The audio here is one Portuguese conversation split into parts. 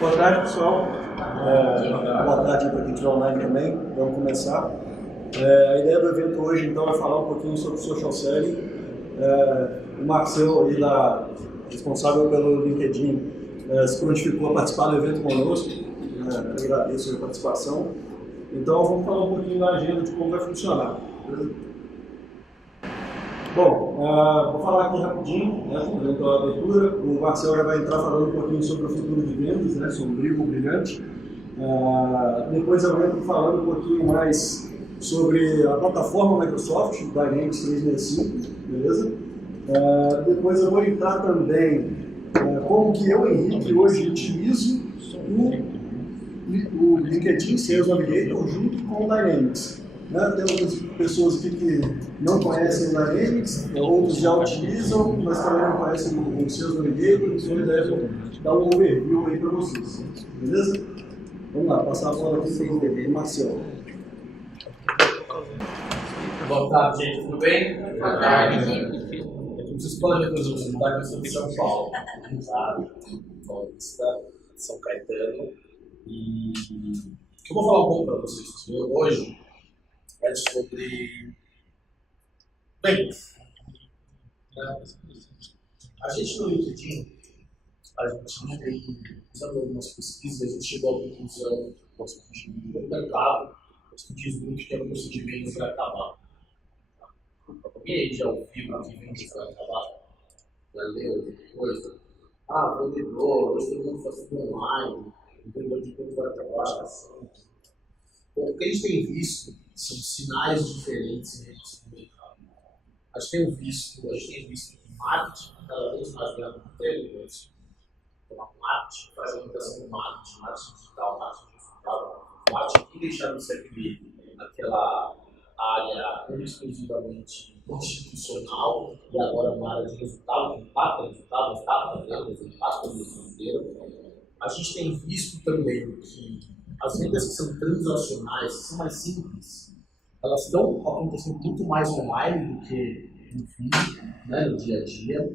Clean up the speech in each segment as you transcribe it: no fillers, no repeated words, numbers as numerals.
Boa tarde, pessoal. Boa tarde para quem estiver online também. Vamos começar. A ideia do evento hoje, então, é falar um pouquinho sobre social selling. O Marcel, ele responsável pelo LinkedIn, se prontificou a participar do evento conosco. Agradeço a participação. Então, vamos falar um pouquinho da agenda de como vai funcionar. Bom, vou falar aqui rapidinho, durante a abertura. O Marcel já vai entrar falando um pouquinho sobre o futuro de vendas, sombrio ou brilhante. Depois eu entro falando um pouquinho mais sobre a plataforma Microsoft, Dynamics 365, beleza? Depois eu vou entrar também como que eu, Henrique, hoje utilizo o LinkedIn Sales Navigator junto com o Dynamics. Tem outras pessoas aqui que não conhecem o Dynamics, outros já utilizam, mas também não conhecem o Sales Navigator, então eu devo dar um overview aí para vocês, beleza? Vamos lá, passar a bola aqui para o Marcel. Boa tarde, gente, tudo bem? Boa tarde. Vocês podem ver os resultados, eu sou de São Paulo, sabe? Paulista, São Caetano. E eu vou falar um pouco para vocês hoje é sobre vendas. A gente no LinkedIn, a gente tem, usando algumas pesquisas, a gente chegou à conclusão do mercado, que diz muito que é o procedimento vai acabar. Alguém aí já ouviu que vendas vai acabar? Já leu alguma coisa? Vendedor, hoje todo mundo faz tudo online, o vendedor de tudo vai acabar. Bom, o que a gente tem visto são sinais diferentes em relação ao mercado. A gente tem visto que marketing cada vez mais ganha muito relevância. Então, marketing faz a imitação do marketing digital, marketing digital, marketing que deixar de ser aquela área exclusivamente institucional e agora uma área de resultado, impacta vendas, impacta o business inteiro. A gente tem visto também que as vendas que são transacionais, que são mais simples, elas estão acontecendo muito mais online do que no físico, no dia a dia.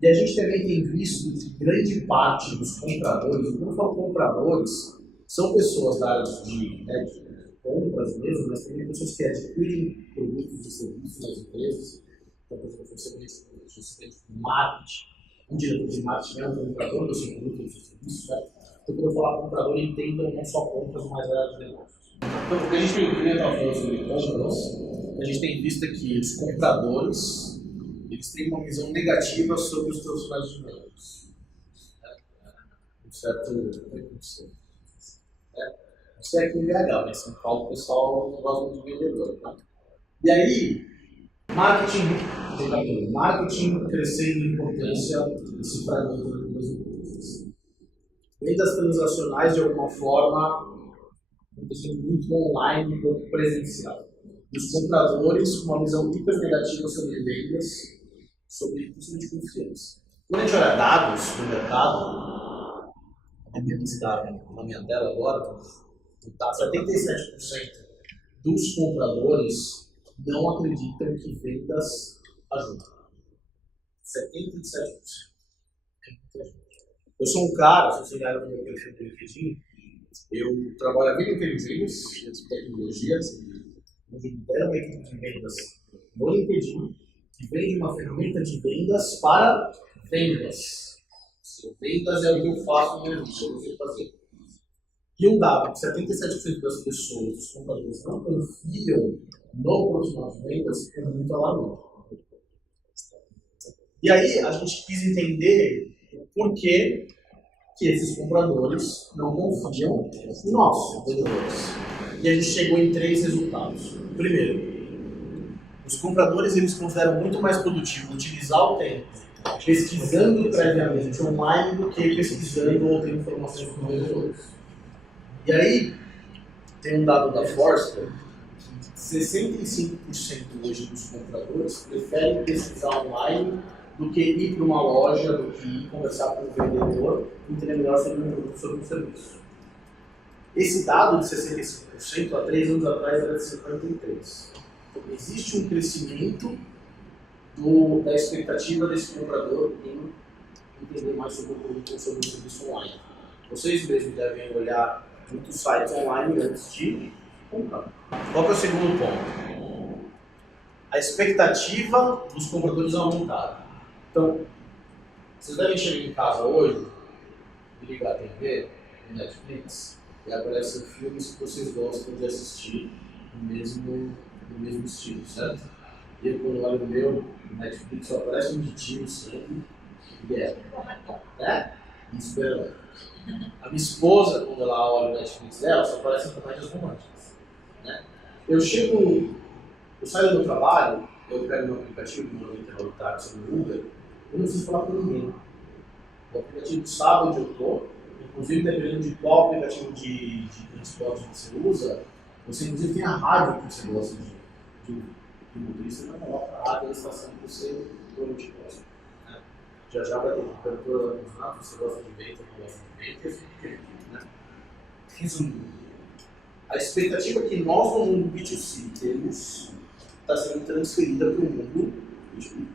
E a gente também tem visto que grande parte dos compradores, quando eu falo compradores, são pessoas da área de compras mesmo, mas também pessoas que adquirem produtos e serviços nas empresas. Então, por exemplo, você tem marketing, um diretor de marketing é um comprador do seu produto e do seu serviço, certo? Então, quando eu falar comprador, entendam não só compras, mas área de negócios. Então, o que a gente tem falando sobre compras, a gente tem visto que os compradores eles têm uma visão negativa sobre os profissionais de vendas. Um certo preconceito. Isso é aqui em BH, mas em São Paulo o pessoal gosta de vendedor. Tá? E aí, marketing crescendo em importância desse fragmento das empresas. Vendas transacionais, de alguma forma, acontecendo muito online e pouco presencial. Os compradores com uma visão hiper negativa sobre vendas, sobre custo de confiança. Quando a gente olha dados do mercado, está na minha tela agora, 77% dos compradores não acreditam que vendas ajudam. 77%. Eu sou um cara, se vocês olharem no meu perfil do LinkedIn, eu trabalho a vida inteira em vendas, de tecnologias, onde lidero uma equipe de vendas no LinkedIn, que vende uma ferramenta de vendas para vendas. Vendas é o que eu faço no meu dia, eu sei fazer. E um dado que 77% das pessoas, dos compradores, não confiam no profissional de vendas é muito alarmante. E aí a gente quis entender o porquê que esses compradores não confiam em nós, vendedores. E a gente chegou em 3 resultados. Primeiro, os compradores eles consideram muito mais produtivo utilizar o tempo pesquisando previamente online do que pesquisando ou tendo informações com vendedores. E aí, tem um dado da Forrester que 65% hoje dos compradores preferem pesquisar online do que ir para uma loja, do que ir conversar com o vendedor e entender melhor sobre um produto, sobre um serviço. Esse dado de 65% há 3 anos atrás era de 53%. Então, existe um crescimento da expectativa desse comprador em entender mais sobre o produto ou sobre o serviço online. Vocês mesmos devem olhar muitos sites online antes de comprar. Qual que é o segundo ponto? A expectativa dos compradores aumentar. Então, vocês devem chegar em casa hoje, ligar a TV, no Netflix, e aparecem filmes que vocês gostam de assistir no mesmo estilo, certo? E eu, quando olho o meu Netflix, só aparece um de tiro, sangue e guerra. Né? E super-herói. A minha esposa, quando ela olha o Netflix dela, só aparecem comédias românticas. Né? Eu saio do meu trabalho, eu pego meu aplicativo, no intervalo de táxi, no Uber, eu não preciso falar com ninguém. O aplicativo sabe onde eu estou, inclusive dependendo de qual aplicativo de transporte você usa, você inclusive tem a rádio que você gosta de ouvir. O motorista não coloca a rádio da estação que você provavelmente gosta. Né? Já vai ter temperatura nos matos, você gosta de vento, não gosta de vento, e assim por diante. Né? Resumindo, a expectativa que nós no mundo B2C temos está sendo transferida para o mundo B2B.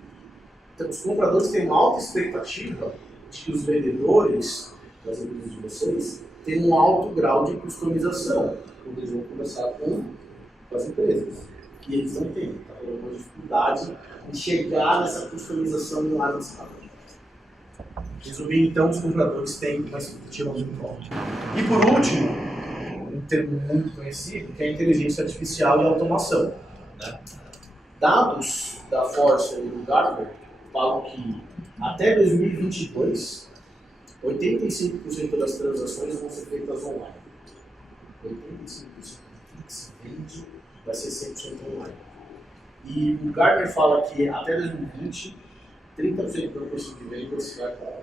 Então, os compradores têm uma alta expectativa de que os vendedores das empresas de vocês tenham um alto grau de customização quando eles vão conversar com as empresas. E eles não têm, está tendo uma dificuldade em chegar nessa customização em larga escala. Resumindo, então, os compradores têm uma expectativa muito alta. E por último, um termo muito conhecido, que é a inteligência artificial e a automação. Né? Dados da Forrester e do Gartner falam que até 2022, 85% das transações vão ser feitas online. 85% do que se vende vai ser 100% online. E o Gartner fala que até 2020, 30% do preço de vendas vai para lá.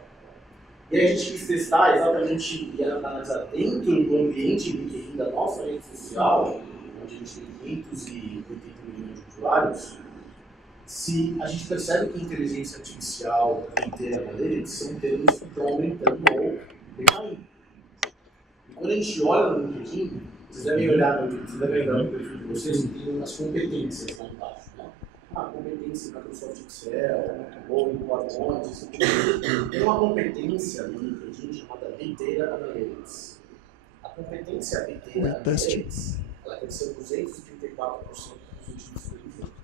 E aí a gente quis testar exatamente e analisar dentro do ambiente LinkedIn da nossa rede social, onde a gente tem 580 milhões de usuários, se a gente percebe que inteligência artificial e analytics são termos que estão aumentando ou decaindo. E quando a gente olha no LinkedIn, vocês devem olhar no perfil de vocês e tem as competências lá embaixo. Né? A competência em Microsoft Excel, ou em PowerPoint, tem uma competência no LinkedIn chamada Big Data Analytics. A competência Big Data Analytics, ela cresceu 234% nos últimos 3 anos.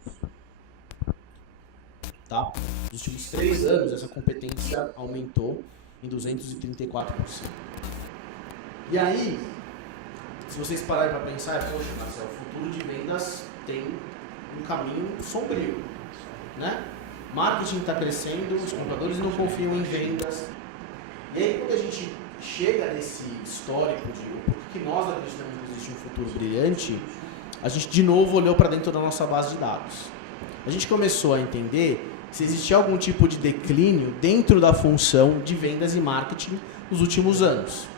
Tá? Nos últimos 3 anos, essa competência aumentou em 234%. E aí, se vocês pararem para pensar, poxa, Marcelo, o futuro de vendas tem um caminho sombrio. Né? Marketing está crescendo, os compradores não confiam em vendas. E aí, quando a gente chega nesse histórico de por que nós acreditamos que existe um futuro brilhante, a gente de novo olhou para dentro da nossa base de dados. A gente começou a entender se existia algum tipo de declínio dentro da função de vendas e marketing nos últimos anos.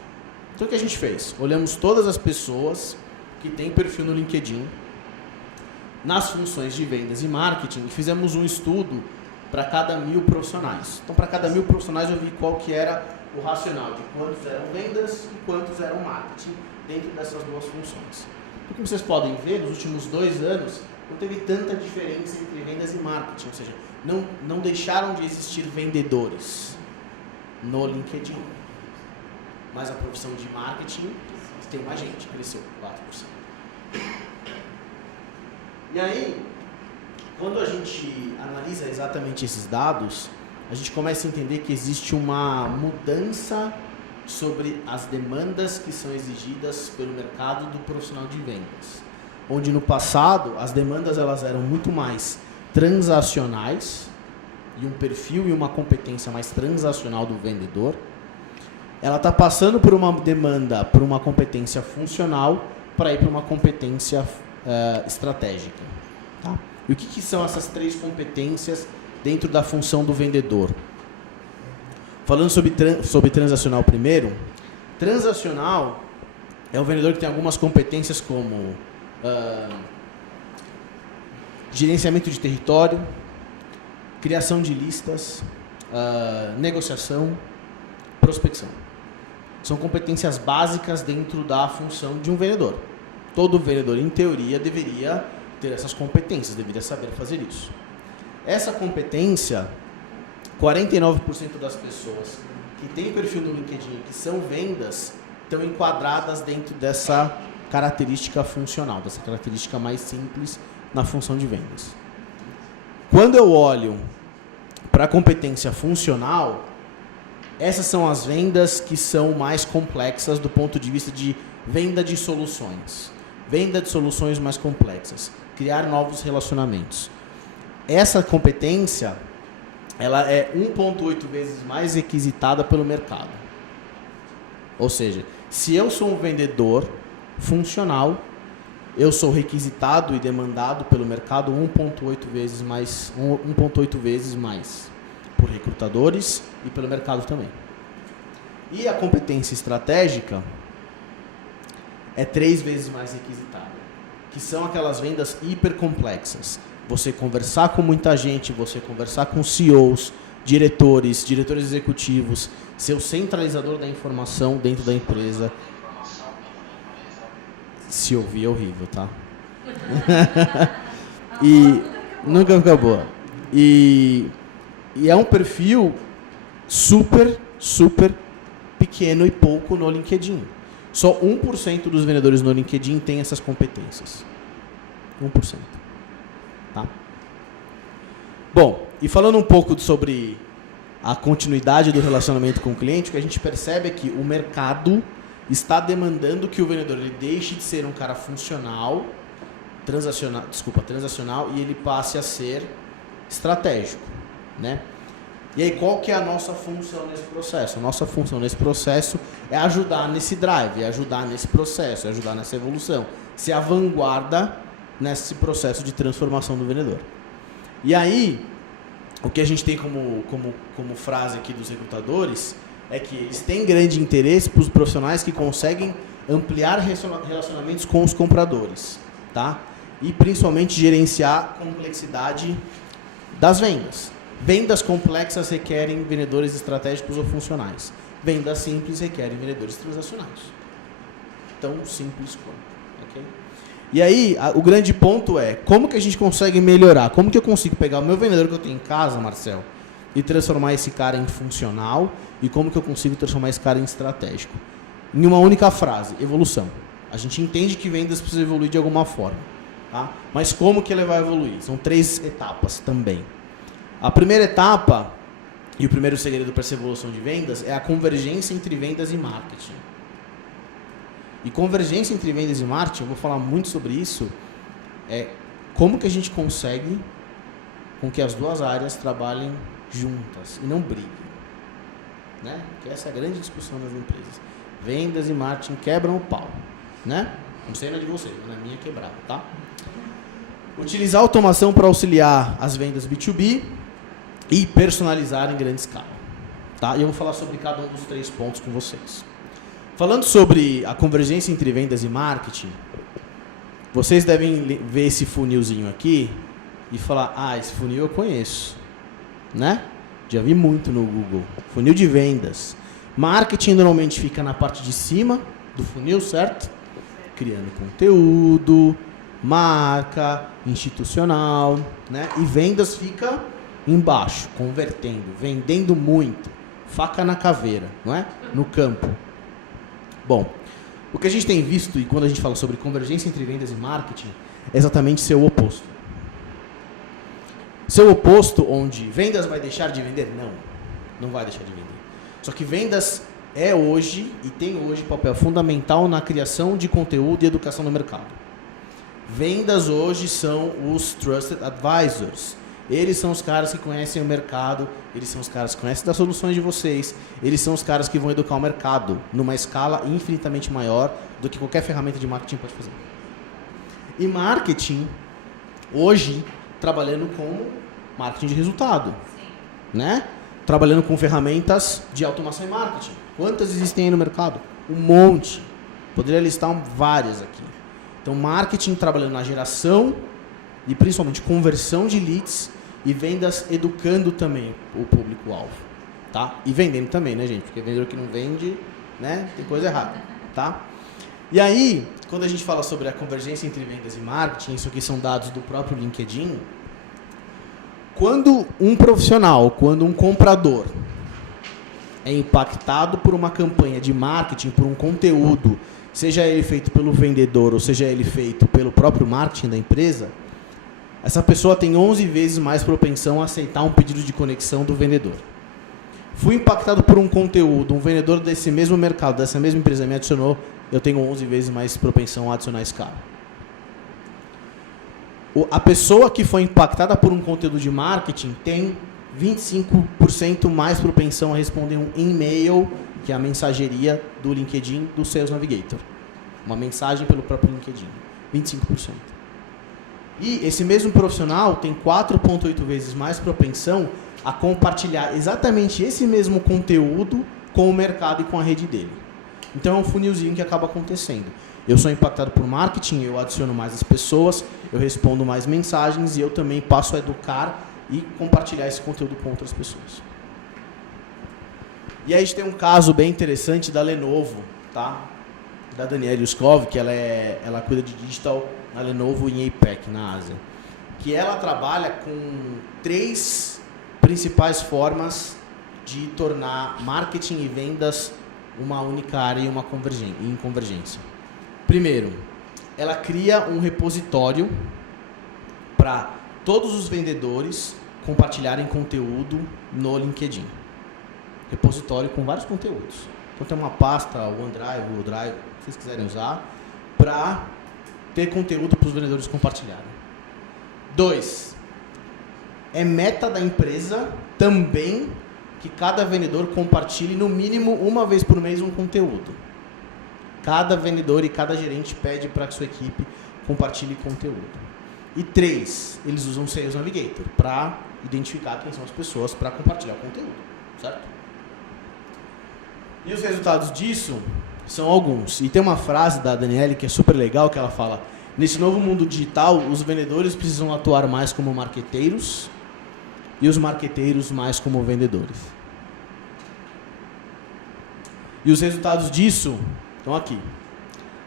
Então o que a gente fez? Olhamos todas as pessoas que têm perfil no LinkedIn nas funções de vendas e marketing e fizemos um estudo para cada 1.000 profissionais. Então para cada 1.000 profissionais eu vi qual que era o racional de quantos eram vendas e quantos eram marketing dentro dessas duas funções. Então, como vocês podem ver, nos últimos 2 anos não teve tanta diferença entre vendas e marketing, ou seja, não deixaram de existir vendedores no LinkedIn. Mas a profissão de marketing tem mais gente, cresceu 4%. E aí, quando a gente analisa exatamente esses dados, a gente começa a entender que existe uma mudança sobre as demandas que são exigidas pelo mercado do profissional de vendas. Onde no passado as demandas elas eram muito mais transacionais e um perfil e uma competência mais transacional do vendedor. Ela está passando por uma demanda, por uma competência funcional para ir para uma competência estratégica. Tá? E o que são essas 3 competências dentro da função do vendedor? Falando sobre transacional primeiro, transacional é um vendedor que tem algumas competências como gerenciamento de território, criação de listas, negociação, prospecção. São competências básicas dentro da função de um vendedor. Todo vendedor, em teoria, deveria ter essas competências, deveria saber fazer isso. Essa competência, 49% das pessoas que têm perfil no LinkedIn, que são vendas, estão enquadradas dentro dessa característica funcional, dessa característica mais simples na função de vendas. Quando eu olho para a competência funcional, essas são as vendas que são mais complexas do ponto de vista de venda de soluções. Venda de soluções mais complexas. Criar novos relacionamentos. Essa competência, ela é 1,8 vezes mais requisitada pelo mercado. Ou seja, se eu sou um vendedor funcional, eu sou requisitado e demandado pelo mercado 1,8 vezes mais por recrutadores e pelo mercado também. E a competência estratégica é 3 vezes mais requisitada, que são aquelas vendas hipercomplexas. Você conversar com muita gente, você conversar com CEOs, diretores executivos, ser o centralizador da informação dentro da empresa. Se ouvir é horrível, tá? E nunca fica boa. E é um perfil super pequeno e pouco no LinkedIn. Só 1% dos vendedores no LinkedIn tem essas competências. 1%. Tá? Bom, e falando um pouco sobre a continuidade do relacionamento com o cliente, o que a gente percebe é que o mercado está demandando que o vendedor ele deixe de ser um cara transacional, e ele passe a ser estratégico, né? E aí qual que é a nossa função nesse processo? A nossa função nesse processo é ajudar nesse drive, é ajudar nesse processo, é ajudar nessa evolução, ser a vanguarda nesse processo de transformação do vendedor. E aí, o que a gente tem como frase aqui dos recrutadores é que eles têm grande interesse para os profissionais que conseguem ampliar relacionamentos com os compradores, tá? E principalmente gerenciar a complexidade das vendas. Vendas complexas requerem vendedores estratégicos ou funcionais. Vendas simples requerem vendedores transacionais. Tão simples quanto. Okay? E aí, o grande ponto é, como que a gente consegue melhorar? Como que eu consigo pegar o meu vendedor que eu tenho em casa, Marcel, e transformar esse cara em funcional? E como que eu consigo transformar esse cara em estratégico? Em uma única frase, evolução. A gente entende que vendas precisa evoluir de alguma forma. Tá? Mas como que ele vai evoluir? São 3 etapas também. A primeira etapa, e o primeiro segredo para essa evolução de vendas, é a convergência entre vendas e marketing. E convergência entre vendas e marketing, eu vou falar muito sobre isso, é como que a gente consegue com que as duas áreas trabalhem juntas e não briguem. Né? Porque essa é a grande discussão nas empresas. Vendas e marketing quebram o pau. Né? Não sei na de vocês, mas na minha quebrava, tá? Utilizar a automação para auxiliar as vendas B2B e personalizar em grande escala. Tá? E eu vou falar sobre cada um dos 3 pontos com vocês. Falando sobre a convergência entre vendas e marketing, vocês devem ver esse funilzinho aqui e falar, esse funil eu conheço. Né? Já vi muito no Google. Funil de vendas. Marketing normalmente fica na parte de cima do funil, certo? Criando conteúdo, marca, institucional, né? E vendas fica embaixo, convertendo, vendendo muito, faca na caveira, não é? No campo. Bom, o que a gente tem visto, e quando a gente fala sobre convergência entre vendas e marketing, é exatamente seu oposto. Seu oposto, onde vendas vai deixar de vender? Não vai deixar de vender. Só que vendas é hoje, e tem hoje, papel fundamental na criação de conteúdo e educação no mercado. Vendas hoje são os Trusted Advisors. Eles são os caras que conhecem o mercado, eles são os caras que conhecem das soluções de vocês, eles são os caras que vão educar o mercado numa escala infinitamente maior do que qualquer ferramenta de marketing pode fazer. E marketing, hoje, trabalhando com marketing de resultado, né? Trabalhando com ferramentas de automação e marketing. Quantas existem aí no mercado? Um monte. Poderia listar várias aqui. Então, marketing trabalhando na geração e principalmente conversão de leads e vendas educando também o público-alvo, tá? E vendendo também, né, gente? Porque vendedor que não vende, né, tem coisa errada, tá? E aí, quando a gente fala sobre a convergência entre vendas e marketing, isso aqui são dados do próprio LinkedIn, quando um profissional, quando um comprador é impactado por uma campanha de marketing, por um conteúdo, seja ele feito pelo vendedor ou seja ele feito pelo próprio marketing da empresa, essa pessoa tem 11 vezes mais propensão a aceitar um pedido de conexão do vendedor. Fui impactado por um conteúdo, um vendedor desse mesmo mercado, dessa mesma empresa me adicionou, eu tenho 11 vezes mais propensão a adicionar esse cara. A pessoa que foi impactada por um conteúdo de marketing tem 25% mais propensão a responder um e-mail, que é a mensageria do LinkedIn do Sales Navigator. Uma mensagem pelo próprio LinkedIn. 25%. E esse mesmo profissional tem 4,8 vezes mais propensão a compartilhar exatamente esse mesmo conteúdo com o mercado e com a rede dele. Então é um funilzinho que acaba acontecendo. Eu sou impactado por marketing, eu adiciono mais as pessoas, eu respondo mais mensagens e eu também passo a educar e compartilhar esse conteúdo com outras pessoas. E aí a gente tem um caso bem interessante da Lenovo, tá? Da Daniela Yuskov, que ela cuida de digital na Lenovo e em APAC, na Ásia. Que ela trabalha com 3 principais formas de tornar marketing e vendas uma única área e uma convergência. Primeiro, ela cria um repositório para todos os vendedores compartilharem conteúdo no LinkedIn. Repositório com vários conteúdos. Então tem uma pasta, o OneDrive, o Drive, se vocês quiserem usar, para ter conteúdo para os vendedores compartilharem. 2, é meta da empresa também que cada vendedor compartilhe no mínimo uma vez por mês um conteúdo. Cada vendedor e cada gerente pede para que sua equipe compartilhe conteúdo. E 3, eles usam o Sales Navigator para identificar quem são as pessoas para compartilhar o conteúdo, certo? E os resultados disso são alguns. E tem uma frase da Daniele que é super legal, que ela fala: nesse novo mundo digital, os vendedores precisam atuar mais como marqueteiros e os marqueteiros mais como vendedores. E os resultados disso estão aqui.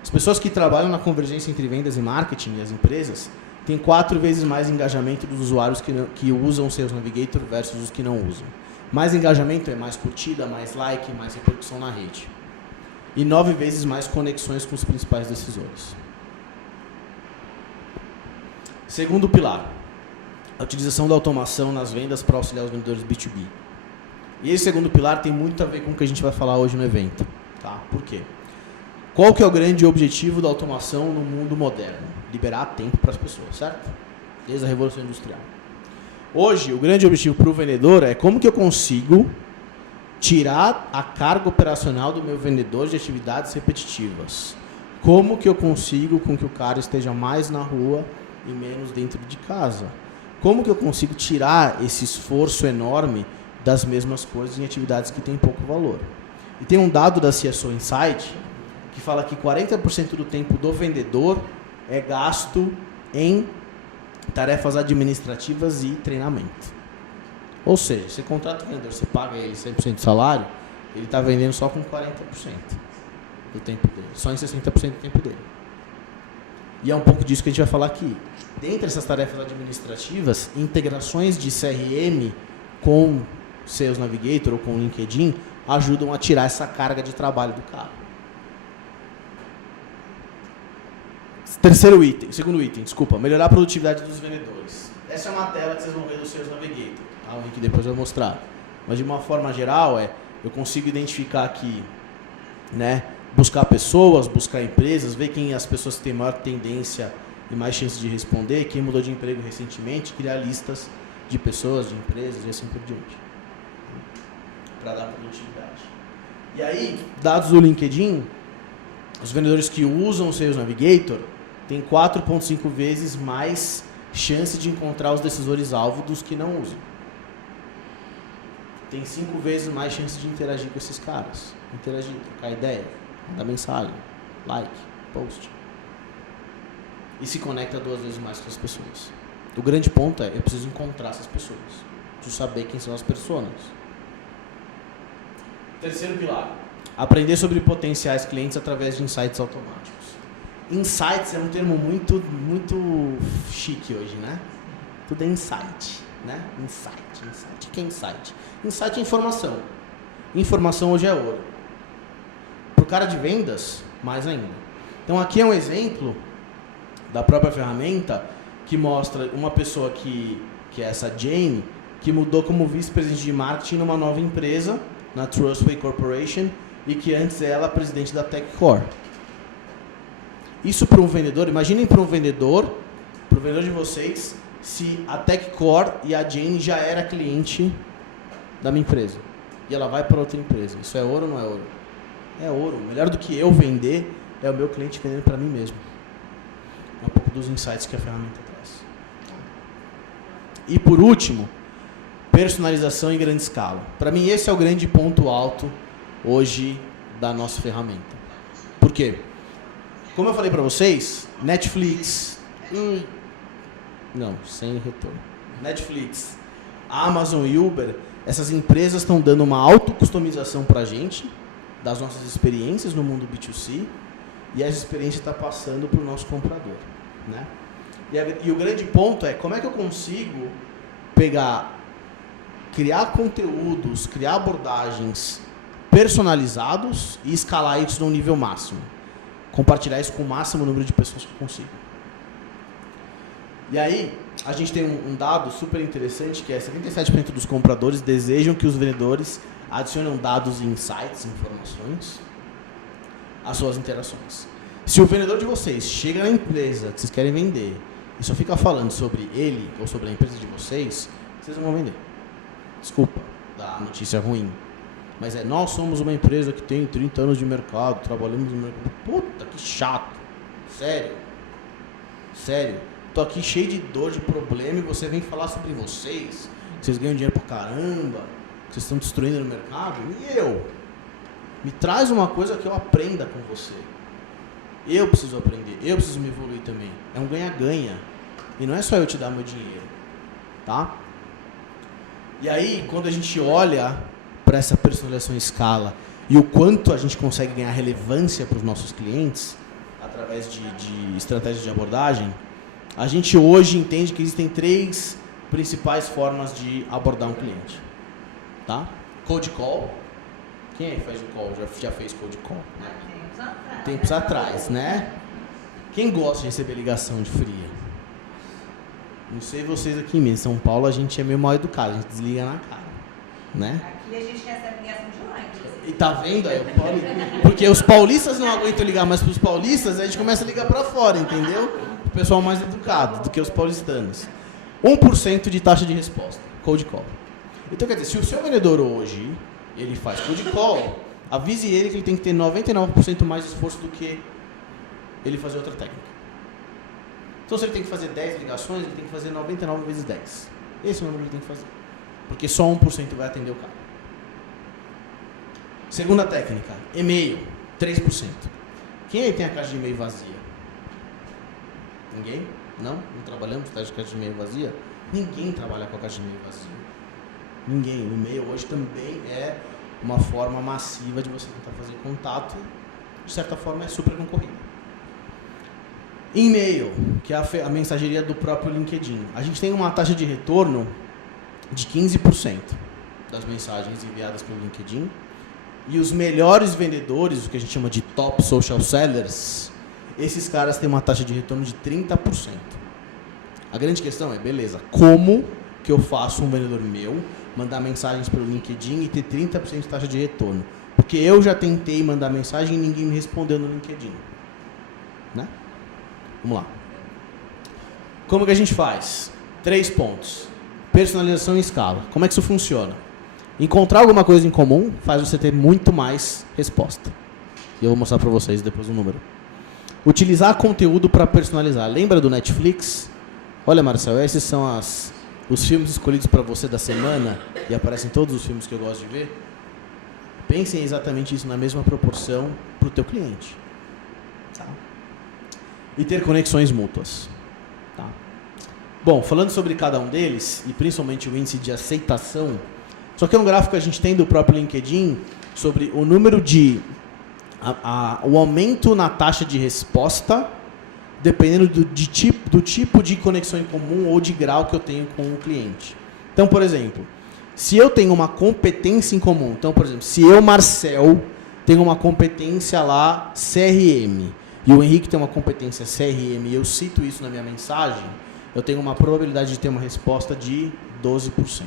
As pessoas que trabalham na convergência entre vendas e marketing e as empresas têm 4 vezes mais engajamento dos usuários que usam o Sales Navigator versus os que não usam. Mais engajamento é mais curtida, mais like, mais repercussão na rede. E 9 vezes mais conexões com os principais decisores. Segundo pilar, a utilização da automação nas vendas para auxiliar os vendedores B2B. E esse segundo pilar tem muito a ver com o que a gente vai falar hoje no evento. Tá? Por quê? Qual que é o grande objetivo da automação no mundo moderno? Liberar tempo para as pessoas, certo? Desde a Revolução Industrial. Hoje, o grande objetivo para o vendedor é como que eu consigo tirar a carga operacional do meu vendedor de atividades repetitivas. Como que eu consigo com que o cara esteja mais na rua e menos dentro de casa? Como que eu consigo tirar esse esforço enorme das mesmas coisas em atividades que têm pouco valor? E tem um dado da CSO Insight que fala que 40% do tempo do vendedor é gasto em tarefas administrativas e treinamento. Ou seja, você contrata o vendedor, você paga ele 100% de salário, ele está vendendo só com 40% do tempo dele, só em 60% do tempo dele. E é um pouco disso que a gente vai falar aqui. Dentre essas tarefas administrativas, integrações de CRM com Sales Navigator ou com LinkedIn ajudam a tirar essa carga de trabalho do cara. Segundo item, melhorar a produtividade dos vendedores. Essa é uma tela que vocês vão ver do Sales Navigator, tá? O link depois eu vou mostrar. Mas de uma forma geral, eu consigo identificar aqui, né, buscar pessoas, buscar empresas, ver quem as pessoas que têm maior tendência e mais chance de responder, quem mudou de emprego recentemente, criar listas de pessoas, de empresas e assim por diante. Para dar produtividade. E aí, dados do LinkedIn, os vendedores que usam o Sales Navigator têm 4,5 vezes mais chance de encontrar os decisores-alvo dos que não usam. Tem 5 vezes mais chance de interagir com esses caras. Interagir, trocar ideia, mandar mensagem, like, post. E se conecta 2 vezes mais com as pessoas. O grande ponto é, eu preciso encontrar essas pessoas. Preciso saber quem são as personas. Terceiro pilar. Aprender sobre potenciais clientes através de insights automáticos. Insights é um termo muito chique hoje, né? Tudo é insight, né? Insight. O que é insight? Insight é informação. Informação hoje é ouro. Para o cara de vendas, mais ainda. Então aqui é um exemplo da própria ferramenta que mostra uma pessoa que é essa Jane, que mudou como vice-presidente de marketing numa nova empresa, na Trustway Corporation, e que antes ela é presidente da TechCore. Isso para um vendedor, imaginem para o vendedor de vocês, se a TechCore e a Jane já era cliente da minha empresa. E ela vai para outra empresa. Isso é ouro ou não é ouro? É ouro. Melhor do que eu vender, é o meu cliente vendendo para mim mesmo. É um pouco dos insights que a ferramenta traz. E por último, personalização em grande escala. Para mim esse é o grande ponto alto hoje da nossa ferramenta. Por quê? Como eu falei para vocês, Netflix... Não, sem retorno. Netflix, Amazon e Uber, essas empresas estão dando uma auto-customização para a gente, das nossas experiências no mundo B2C, e essa experiência está passando para o nosso comprador. Né? E o grande ponto é como é que eu consigo criar conteúdos, criar abordagens personalizados e escalar isso num nível máximo. Compartilhar isso com o máximo número de pessoas que eu consigo. E aí, a gente tem um dado super interessante, que é 77% dos compradores desejam que os vendedores adicionem dados e insights, informações, às suas interações. Se o vendedor de vocês chega na empresa que vocês querem vender e só fica falando sobre ele ou sobre a empresa de vocês, vocês não vão vender. Desculpa da notícia ruim. Mas nós somos uma empresa que tem 30 anos de mercado, trabalhamos no mercado. Puta, que chato. Sério. Tô aqui cheio de dor, de problema, e você vem falar sobre vocês, que vocês ganham dinheiro pra caramba, que vocês estão destruindo no mercado. E eu? Me traz uma coisa que eu aprenda com você. Eu preciso aprender, eu preciso me evoluir também. É um ganha-ganha. E não é só eu te dar meu dinheiro. Tá? E aí, quando a gente olha para essa personalização em escala e o quanto a gente consegue ganhar relevância para os nossos clientes, através de estratégias de abordagem, a gente hoje entende que existem 3 principais formas de abordar um cliente. Tá? Cold call. Quem aí faz o call? Já fez cold call? Tempos atrás, né? Quem gosta de receber ligação de fria? Não sei vocês aqui em São Paulo, a gente é meio mal educado, a gente desliga na cara, né? Aqui a gente recebe ligação de lá, inclusive. E tá vendo aí? Porque os paulistas não aguentam ligar mais pros paulistas, a gente começa a ligar pra fora, entendeu? O pessoal mais educado do que os paulistanos. 1% de taxa de resposta, cold call. Então, quer dizer, se o seu vendedor hoje, ele faz cold call, avise ele que ele tem que ter 99% mais esforço do que ele fazer outra técnica. Então, se ele tem que fazer 10 ligações, ele tem que fazer 99 vezes 10. Esse é o número que ele tem que fazer. Porque só 1% vai atender o cara. Segunda técnica, e-mail, 3%. Quem aí tem a caixa de e-mail vazia? Ninguém? Não? Não trabalhamos com a caixa de e-mail vazia? Ninguém trabalha com a caixa de e-mail vazia. Ninguém. O e-mail hoje também é uma forma massiva de você tentar fazer contato. De certa forma, é super concorrido. E-mail, que é a mensageria do próprio LinkedIn. A gente tem uma taxa de retorno de 15% das mensagens enviadas pelo LinkedIn. E os melhores vendedores, o que a gente chama de top social sellers, esses caras têm uma taxa de retorno de 30%. A grande questão é, beleza, como que eu faço um vendedor meu mandar mensagens pelo LinkedIn e ter 30% de taxa de retorno? Porque eu já tentei mandar mensagem e ninguém me respondeu no LinkedIn. Né? Vamos lá. Como que a gente faz? 3 pontos. Personalização em escala. Como é que isso funciona? Encontrar alguma coisa em comum faz você ter muito mais resposta. E eu vou mostrar para vocês depois o número. Utilizar conteúdo para personalizar. Lembra do Netflix? Olha, Marcelo, esses são os filmes escolhidos para você da semana e aparecem todos os filmes que eu gosto de ver. Pensem exatamente isso na mesma proporção para o teu cliente. Tá? E ter conexões mútuas. Tá? Bom, falando sobre cada um deles, e principalmente o índice de aceitação, só que é um gráfico que a gente tem do próprio LinkedIn sobre o número de... o aumento na taxa de resposta, dependendo do tipo de conexão em comum ou de grau que eu tenho com o cliente. Então, por exemplo, Se eu tenho uma competência em comum, então, por exemplo, se eu, Marcel, tenho uma competência lá CRM, e o Henrique tem uma competência CRM, e eu cito isso na minha mensagem, eu tenho uma probabilidade de ter uma resposta de 12%.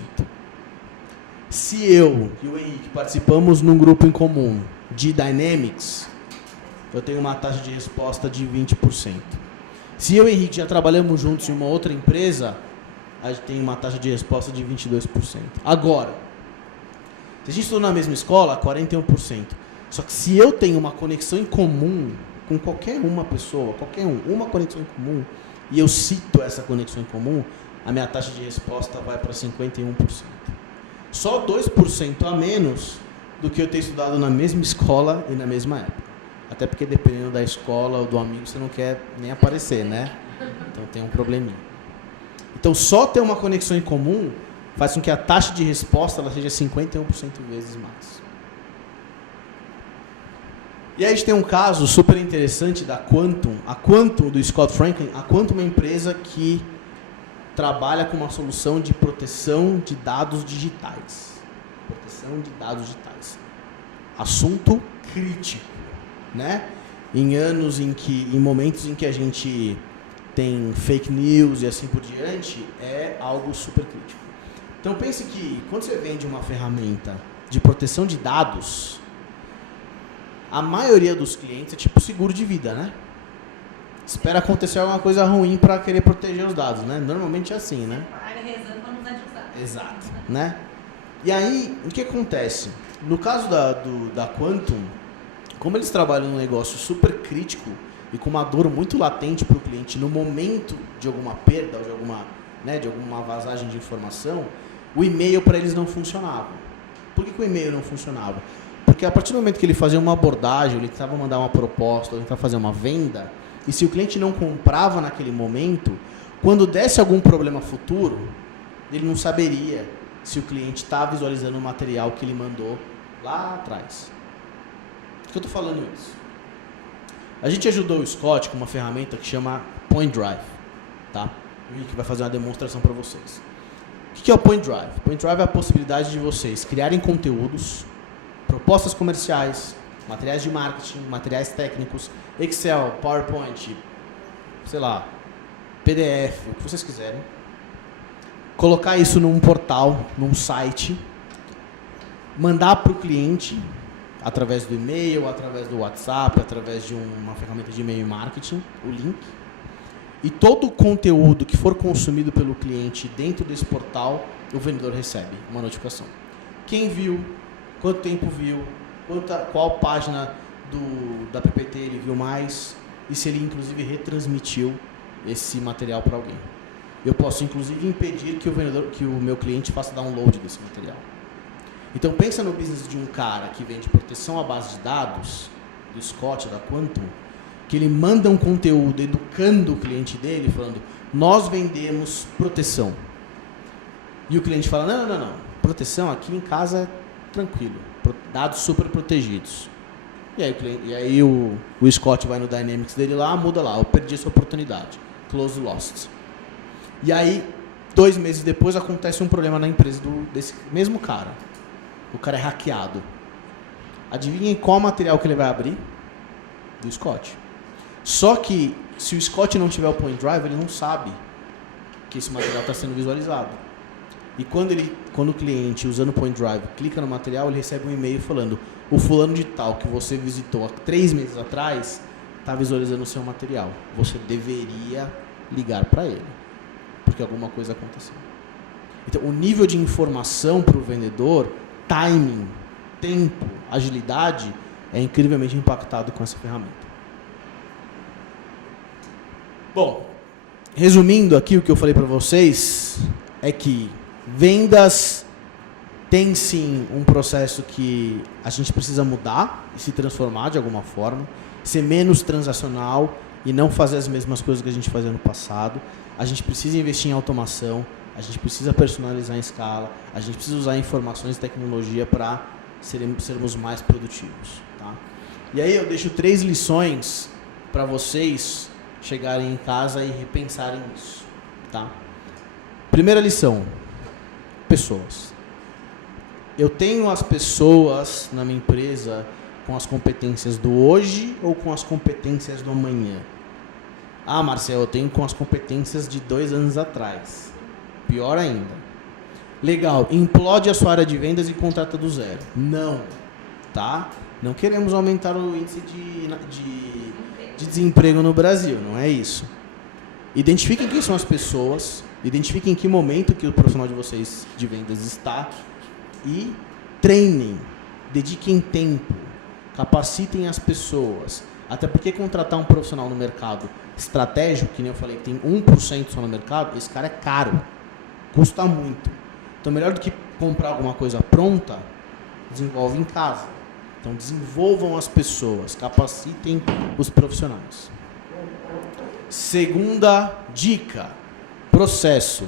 Se eu e o Henrique participamos num grupo em comum de Dynamics, eu tenho uma taxa de resposta de 20%. Se eu e o Henrique já trabalhamos juntos em uma outra empresa, a gente tem uma taxa de resposta de 22%. Agora, se a gente estudou na mesma escola, 41%. Só que se eu tenho uma conexão em comum com qualquer uma pessoa, uma conexão em comum, e eu cito essa conexão em comum, a minha taxa de resposta vai para 51%. Só 2% a menos do que eu ter estudado na mesma escola e na mesma época. Até porque dependendo da escola ou do amigo, você não quer nem aparecer, né? Então tem um probleminha. Então só ter uma conexão em comum faz com que a taxa de resposta ela seja 51% vezes mais. E aí a gente tem um caso super interessante da Quantum. A Quantum, do Scott Franklin, a Quantum é uma empresa que trabalha com uma solução de proteção de dados digitais. Proteção de dados digitais. Assunto crítico, né? Em momentos em que a gente tem fake news e assim por diante, é algo super crítico. Então pense que quando você vende uma ferramenta de proteção de dados, a maioria dos clientes é tipo seguro de vida, né? Espera acontecer alguma coisa ruim para querer proteger os dados, né? Normalmente é assim, né? Paga rezando para não usar de usar. Exato, né? E aí, o que acontece? No caso da Quantum, como eles trabalham num negócio super crítico e com uma dor muito latente para o cliente no momento de alguma perda ou de alguma vazagem de informação, o e-mail para eles não funcionava. Por que o e-mail não funcionava? Porque a partir do momento que ele fazia uma abordagem, ele tentava mandar uma proposta, ele tentava fazer uma venda, e se o cliente não comprava naquele momento, quando desse algum problema futuro, ele não saberia se o cliente está visualizando o material que ele mandou lá atrás. Por que eu estou falando isso? A gente ajudou o Scott com uma ferramenta que chama Point Drive. Tá? O Rick vai fazer uma demonstração para vocês. O que é o Point Drive? Point Drive é a possibilidade de vocês criarem conteúdos, propostas comerciais, materiais de marketing, materiais técnicos, Excel, PowerPoint, sei lá, PDF, o que vocês quiserem. Colocar isso num portal, num site, mandar para o cliente através do e-mail, através do WhatsApp, através de uma ferramenta de e-mail marketing, o link. E todo o conteúdo que for consumido pelo cliente dentro desse portal, o vendedor recebe uma notificação. Quem viu, quanto tempo viu, qual página da PPT ele viu mais e se ele inclusive retransmitiu esse material para alguém. Eu posso inclusive impedir que o meu cliente faça download desse material. Então pensa no business de um cara que vende proteção à base de dados, do Scott, da Quantum, que ele manda um conteúdo educando o cliente dele, falando, nós vendemos proteção. E o cliente fala, não, proteção aqui em casa é tranquilo, dados super protegidos. E aí o Scott vai no Dynamics dele lá, muda lá, eu perdi essa oportunidade, close lost. E aí, 2 meses depois, acontece um problema na empresa desse mesmo cara. O cara é hackeado. Adivinhem qual material que ele vai abrir? Do Scott. Só que, se o Scott não tiver o Point Drive, ele não sabe que esse material está sendo visualizado. E quando o cliente, usando o Point Drive, clica no material, ele recebe um e-mail falando, o fulano de tal que você visitou há 3 meses atrás está visualizando o seu material. Você deveria ligar para ele, porque alguma coisa aconteceu. Então, o nível de informação para o vendedor, timing, tempo, agilidade, é incrivelmente impactado com essa ferramenta. Bom, resumindo aqui o que eu falei para vocês, é que vendas tem sim um processo que a gente precisa mudar e se transformar de alguma forma, ser menos transacional e não fazer as mesmas coisas que a gente fazia no passado. A gente precisa investir em automação, a gente precisa personalizar em escala, a gente precisa usar informações e tecnologia para sermos mais produtivos. Tá? E aí eu deixo 3 lições para vocês chegarem em casa e repensarem isso. Tá? Primeira lição, pessoas. eu tenho as pessoas na minha empresa com as competências do hoje ou com as competências do amanhã? Ah, Marcelo, eu tenho com as competências de 2 anos atrás. Pior ainda. Legal, implode a sua área de vendas e contrata do zero. Não, tá? Não queremos aumentar o índice de desemprego no Brasil, não é isso. Identifiquem quem são as pessoas, identifiquem em que momento que o profissional de vocês de vendas está e treinem, dediquem tempo, capacitem as pessoas. Até porque contratar um profissional no mercado estratégico, que nem eu falei, que tem 1% só no mercado, esse cara é caro, custa muito. Então, melhor do que comprar alguma coisa pronta, desenvolve em casa. Então, desenvolvam as pessoas, capacitem os profissionais. Segunda dica, processo.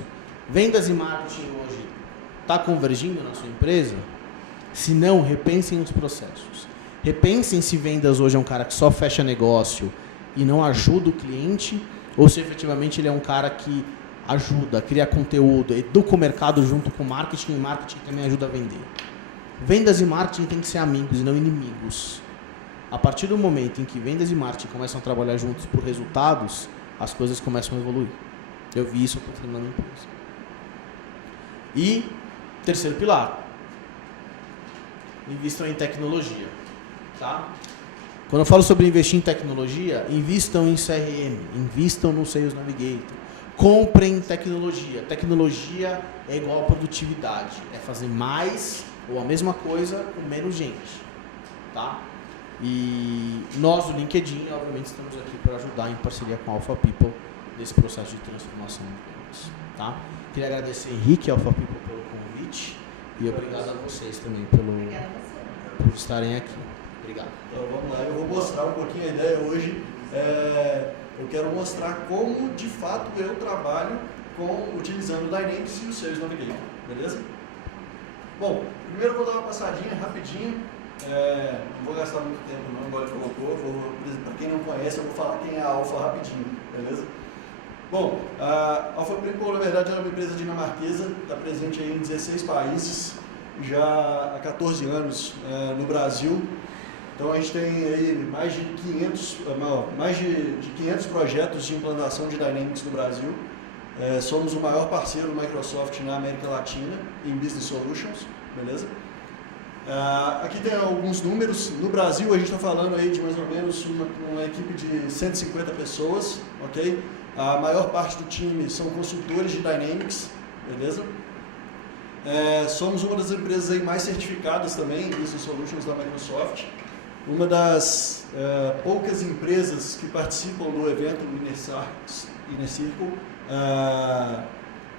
Vendas e marketing hoje está convergindo na sua empresa? Se não, repensem os processos. Repensem se vendas hoje é um cara que só fecha negócio e não ajuda o cliente, ou se efetivamente ele é um cara que ajuda, cria conteúdo, educa o mercado junto com marketing, e marketing também ajuda a vender. Vendas e marketing têm que ser amigos e não inimigos. A partir do momento em que vendas e marketing começam a trabalhar juntos por resultados, as coisas começam a evoluir. Eu vi isso acontecendo na minha empresa. E terceiro pilar, invistam em tecnologia. Tá? Quando eu falo sobre investir em tecnologia, invistam em CRM, invistam no Sales Navigator, comprem tecnologia. Tecnologia é igual a produtividade, é fazer mais ou a mesma coisa com menos gente. Tá? E nós do LinkedIn, obviamente, estamos aqui para ajudar em parceria com a Alpha People nesse processo de transformação de vendas. Tá? Queria agradecer Henrique e Alpha People pelo convite e obrigado a vocês também por estarem aqui. Obrigado. Então vamos lá, eu vou mostrar um pouquinho a ideia hoje. Eu quero mostrar como de fato eu trabalho utilizando o Dynamics e o Sales Navigator, beleza? Bom, primeiro eu vou dar uma passadinha rapidinho, não vou gastar muito tempo não, igual ele colocou, para quem não conhece eu vou falar quem é a Alpha rapidinho, beleza? Bom, a Alpha People na verdade é uma empresa dinamarquesa, está presente aí em 16 países, já há 14 anos no Brasil. Então a gente tem aí mais de 500 projetos de implantação de Dynamics no Brasil. Somos o maior parceiro do Microsoft na América Latina em Business Solutions, beleza? Aqui tem alguns números. No Brasil a gente está falando aí de mais ou menos uma equipe de 150 pessoas, ok? A maior parte do time são consultores de Dynamics, beleza? Somos uma das empresas aí mais certificadas também em Business Solutions da Microsoft. Uma das poucas empresas que participam do evento Inner Circle,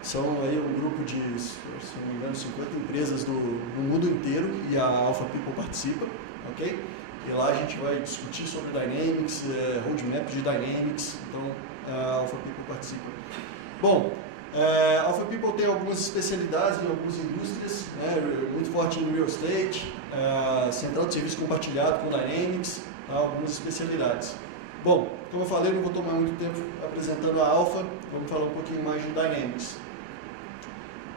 são aí um grupo de, se não me engano, 50 empresas no mundo inteiro e a Alpha People participa, ok? E lá a gente vai discutir sobre Dynamics, roadmap de Dynamics, então a Alpha People participa. Bom, a Alpha People tem algumas especialidades em algumas indústrias, muito forte em real estate, central de serviço compartilhado com Dynamics, algumas especialidades. Bom, como eu falei, não vou tomar muito tempo apresentando a Alpha, vamos falar um pouquinho mais de Dynamics.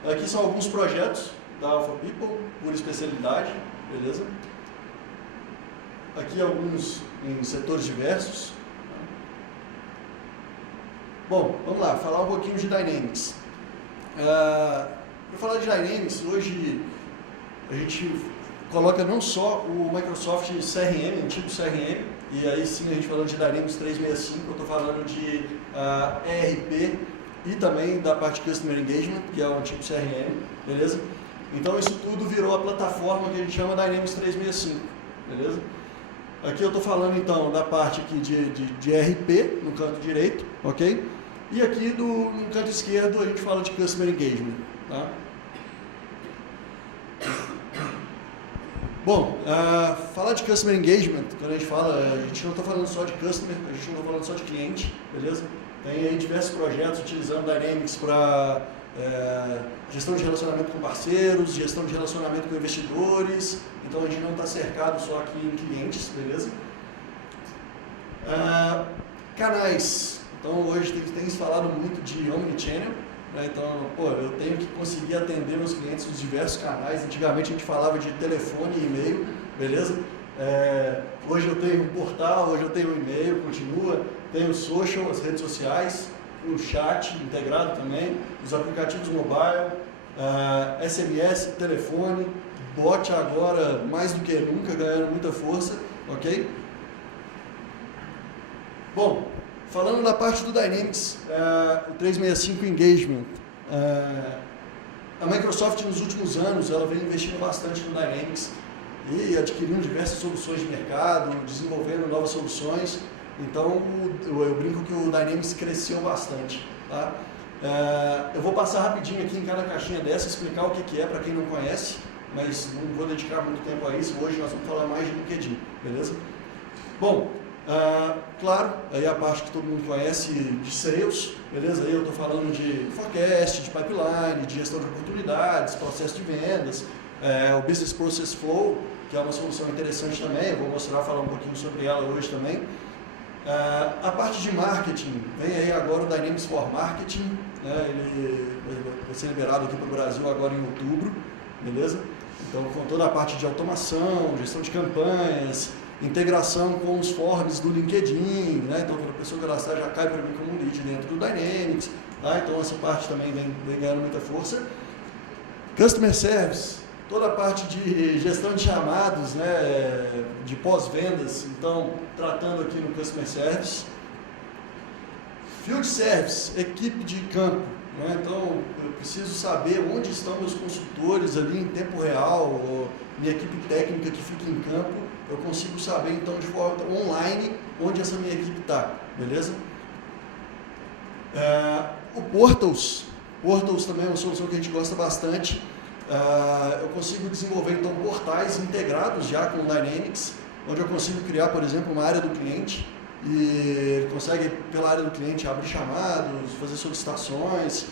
Aqui são alguns projetos da Alpha People, por especialidade, beleza? Aqui alguns em setores diversos. Bom, vamos lá, falar um pouquinho de Dynamics. Para falar de Dynamics, hoje a gente coloca não só o Microsoft CRM, antigo CRM, e aí sim a gente falando de Dynamics 365, eu estou falando de ERP e também da parte de Customer Engagement, que é o antigo CRM, beleza? Então isso tudo virou a plataforma que a gente chama Dynamics 365, beleza? Aqui eu estou falando então da parte aqui de ERP, no canto direito, ok? E aqui no canto esquerdo a gente fala de Customer Engagement, tá? Bom, falar de Customer Engagement, quando a gente fala, a gente não está falando só de Customer, a gente não está falando só de cliente, beleza? Tem aí diversos projetos utilizando Dynamics para gestão de relacionamento com parceiros, gestão de relacionamento com investidores, então a gente não está cercado só aqui em clientes, beleza? Canais, então hoje tem se falado muito de Omnichannel, né? Então, pô, eu tenho que conseguir atender meus clientes nos diversos canais. Antigamente a gente falava de telefone e e-mail, beleza? Hoje eu tenho um portal, hoje eu tenho um e-mail, continua, tenho o social, as redes sociais, o chat integrado também, os aplicativos mobile, SMS, telefone, bot agora mais do que nunca, ganhando muita força, ok? Bom, falando da parte do Dynamics, o 365 Engagement, a Microsoft nos últimos anos ela vem investindo bastante no Dynamics e adquirindo diversas soluções de mercado, desenvolvendo novas soluções. Então, eu brinco que o Dynamics cresceu bastante. Tá? Eu vou passar rapidinho aqui em cada caixinha dessa, explicar o que é para quem não conhece, mas não vou dedicar muito tempo a isso. Hoje nós vamos falar mais de LinkedIn, beleza? Bom, claro, aí a parte que todo mundo conhece de sales, beleza? Aí eu estou falando de forecast, de pipeline, de gestão de oportunidades, processo de vendas, o Business Process Flow, que é uma solução interessante também, eu vou mostrar, falar um pouquinho sobre ela hoje também. A parte de marketing, vem aí agora o Dynamics for Marketing, né? Ele vai ser liberado aqui para o Brasil agora em outubro, beleza? Então, com toda a parte de automação, gestão de campanhas, integração com os forms do LinkedIn, né? Então, quando a pessoa cadastrar, já cai para mim como lead dentro do Dynamics, tá? Então, essa parte também vem ganhando muita força. Customer Service, toda a parte de gestão de chamados, né, de pós-vendas, então, tratando aqui no Customer Service. Field Service, equipe de campo, né, então, eu preciso saber onde estão meus consultores ali em tempo real, ou minha equipe técnica que fica em campo, eu consigo saber, então, de forma online, onde essa minha equipe está, beleza? O Portals também é uma solução que a gente gosta bastante. Eu consigo desenvolver então portais integrados já com o Dynamics, onde eu consigo criar, por exemplo, uma área do cliente e ele consegue, pela área do cliente, abrir chamados, fazer solicitações.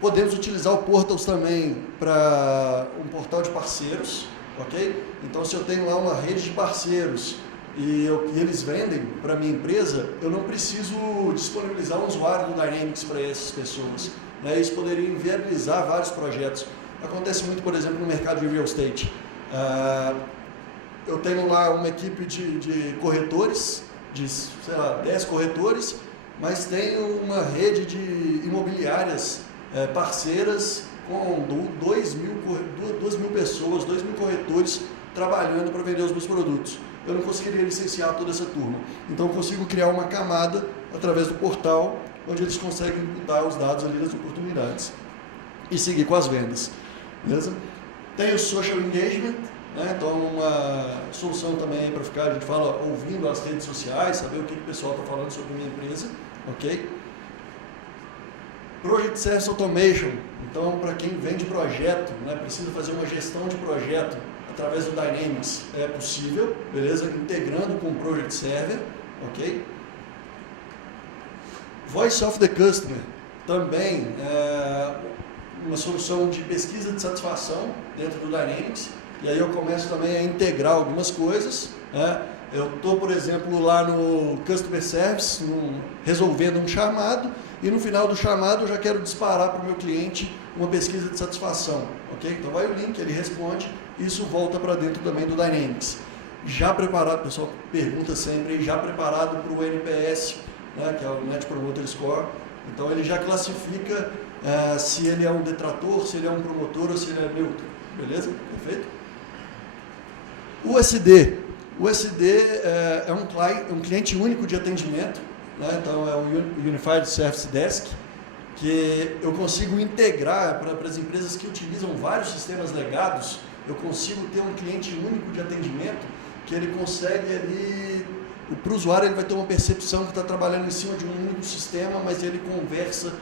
Podemos utilizar o Portals também para um portal de parceiros, ok? Então, se eu tenho lá uma rede de parceiros e eles vendem para a minha empresa, eu não preciso disponibilizar um usuário do Dynamics para essas pessoas. Né? Isso poderia inviabilizar vários projetos. Acontece muito, por exemplo, no mercado de real estate. Eu tenho lá uma equipe de corretores, de, sei lá, 10 corretores, mas tenho uma rede de imobiliárias parceiras com 2.000 pessoas, 2.000 corretores trabalhando para vender os meus produtos. Eu não conseguiria licenciar toda essa turma. Então, eu consigo criar uma camada através do portal, onde eles conseguem imputar os dados ali das oportunidades e seguir com as vendas. Beleza? Tem o Social Engagement, né? Então, uma solução também para ficar, a gente fala, ouvindo as redes sociais, saber o que o pessoal está falando sobre a minha empresa, ok? Project Service Automation, então, para quem vende projeto, né, precisa fazer uma gestão de projeto através do Dynamics, é possível, beleza? Integrando com o Project Server, ok? Voice of the Customer, também uma solução de pesquisa de satisfação dentro do Dynamics, e aí eu começo também a integrar algumas coisas, né? Eu estou, por exemplo, lá no Customer Service, resolvendo um chamado, e no final do chamado eu já quero disparar para o meu cliente uma pesquisa de satisfação, ok? Então vai o link, ele responde, isso volta para dentro também do Dynamics. Já preparado, o pessoal pergunta sempre, já preparado para o NPS, né, que é o Net Promoter Score, então ele já classifica se ele é um detrator, se ele é um promotor ou se ele é neutro, beleza? Perfeito? O USD é um cliente único de atendimento, né? Então é o Unified Service Desk, que eu consigo integrar para as empresas que utilizam vários sistemas legados, eu consigo ter um cliente único de atendimento, que ele consegue ali, para o usuário ele vai ter uma percepção que está trabalhando em cima de um único sistema, mas ele conversa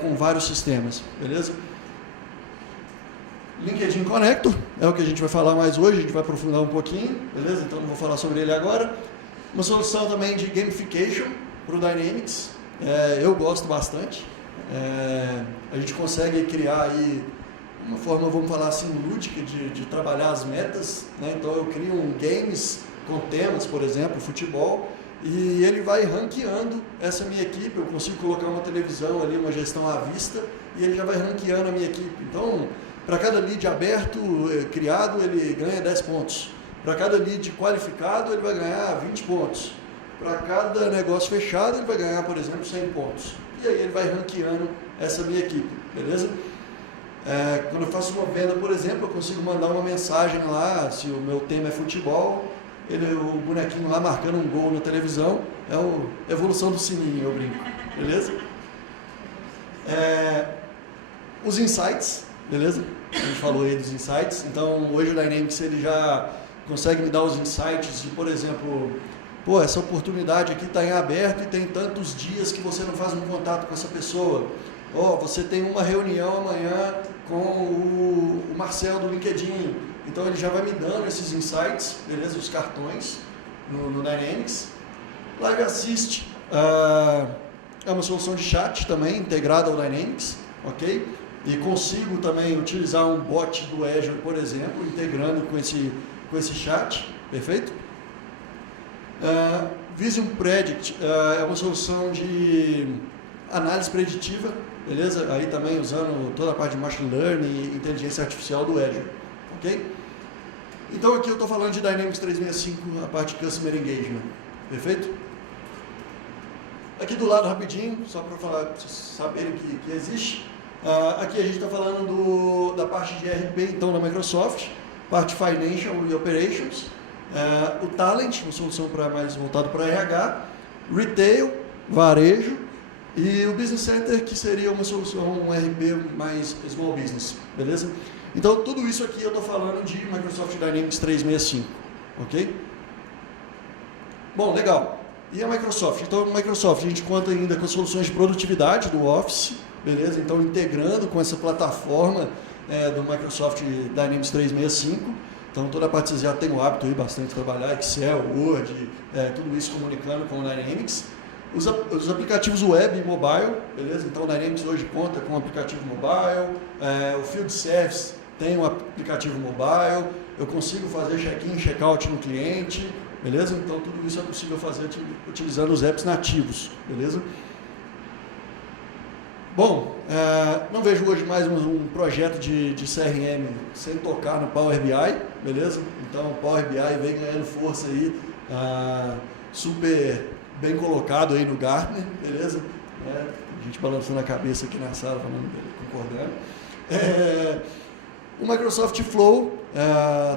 com vários sistemas, beleza? LinkedIn Connector, é o que a gente vai falar mais hoje, a gente vai aprofundar um pouquinho, beleza? Então não vou falar sobre ele agora. Uma solução também de gamification para o Dynamics, eu gosto bastante. A gente consegue criar aí uma forma, vamos falar assim, lúdica de trabalhar as metas, né? Então eu crio games com temas, por exemplo, futebol, e ele vai ranqueando essa minha equipe. Eu consigo colocar uma televisão ali, uma gestão à vista, e ele já vai ranqueando a minha equipe. Então, para cada lead aberto, criado, ele ganha 10 pontos. Para cada lead qualificado, ele vai ganhar 20 pontos. Para cada negócio fechado, ele vai ganhar, por exemplo, 100 pontos. E aí ele vai ranqueando essa minha equipe, beleza? Quando eu faço uma venda, por exemplo, eu consigo mandar uma mensagem lá, se o meu tema é futebol, o bonequinho lá marcando um gol na televisão, é a evolução do sininho, eu brinco, beleza? Os insights, beleza? A gente falou aí dos insights, então hoje o Dynamics ele já consegue me dar os insights de, por exemplo, essa oportunidade aqui está em aberto e tem tantos dias que você não faz um contato com essa pessoa. Você tem uma reunião amanhã com o Marcel do LinkedIn. Então ele já vai me dando esses insights, beleza? Os cartões no Dynamics. Live Assist é uma solução de chat também, integrada ao Dynamics, ok? E consigo também utilizar um bot do Azure, por exemplo, integrando com esse chat, perfeito? Vision Predict é uma solução de análise preditiva, beleza? Aí também usando toda a parte de Machine Learning e inteligência artificial do Azure, ok? Então aqui eu estou falando de Dynamics 365, a parte de Customer Engagement, perfeito? Aqui do lado rapidinho, só para vocês saberem que existe, aqui a gente está falando da parte de ERP, então, da Microsoft, parte Financial e Operations, o Talent, uma solução mais voltado para RH, Retail, Varejo, e o Business Center, que seria uma solução, um ERP mais Small Business, beleza? Então, tudo isso aqui eu estou falando de Microsoft Dynamics 365, ok? Bom, legal. E a Microsoft? Então, a Microsoft, a gente conta ainda com as soluções de produtividade do Office, beleza? Então, integrando com essa plataforma do Microsoft Dynamics 365. Então, toda a parte vocês já têm o hábito aí bastante de trabalhar, Excel, Word, tudo isso comunicando com o Dynamics. Os aplicativos web e mobile, beleza? Então, o Dynamics hoje conta com o aplicativo mobile, o Field Service tem um aplicativo mobile, eu consigo fazer check-in e check-out no cliente, beleza? Então, tudo isso é possível fazer utilizando os apps nativos, beleza? Bom, não vejo hoje mais um projeto de CRM sem tocar no Power BI, beleza? Então, o Power BI vem ganhando força aí, super bem colocado aí no Gartner, beleza? A gente balançando a cabeça aqui na sala, concordando. O Microsoft Flow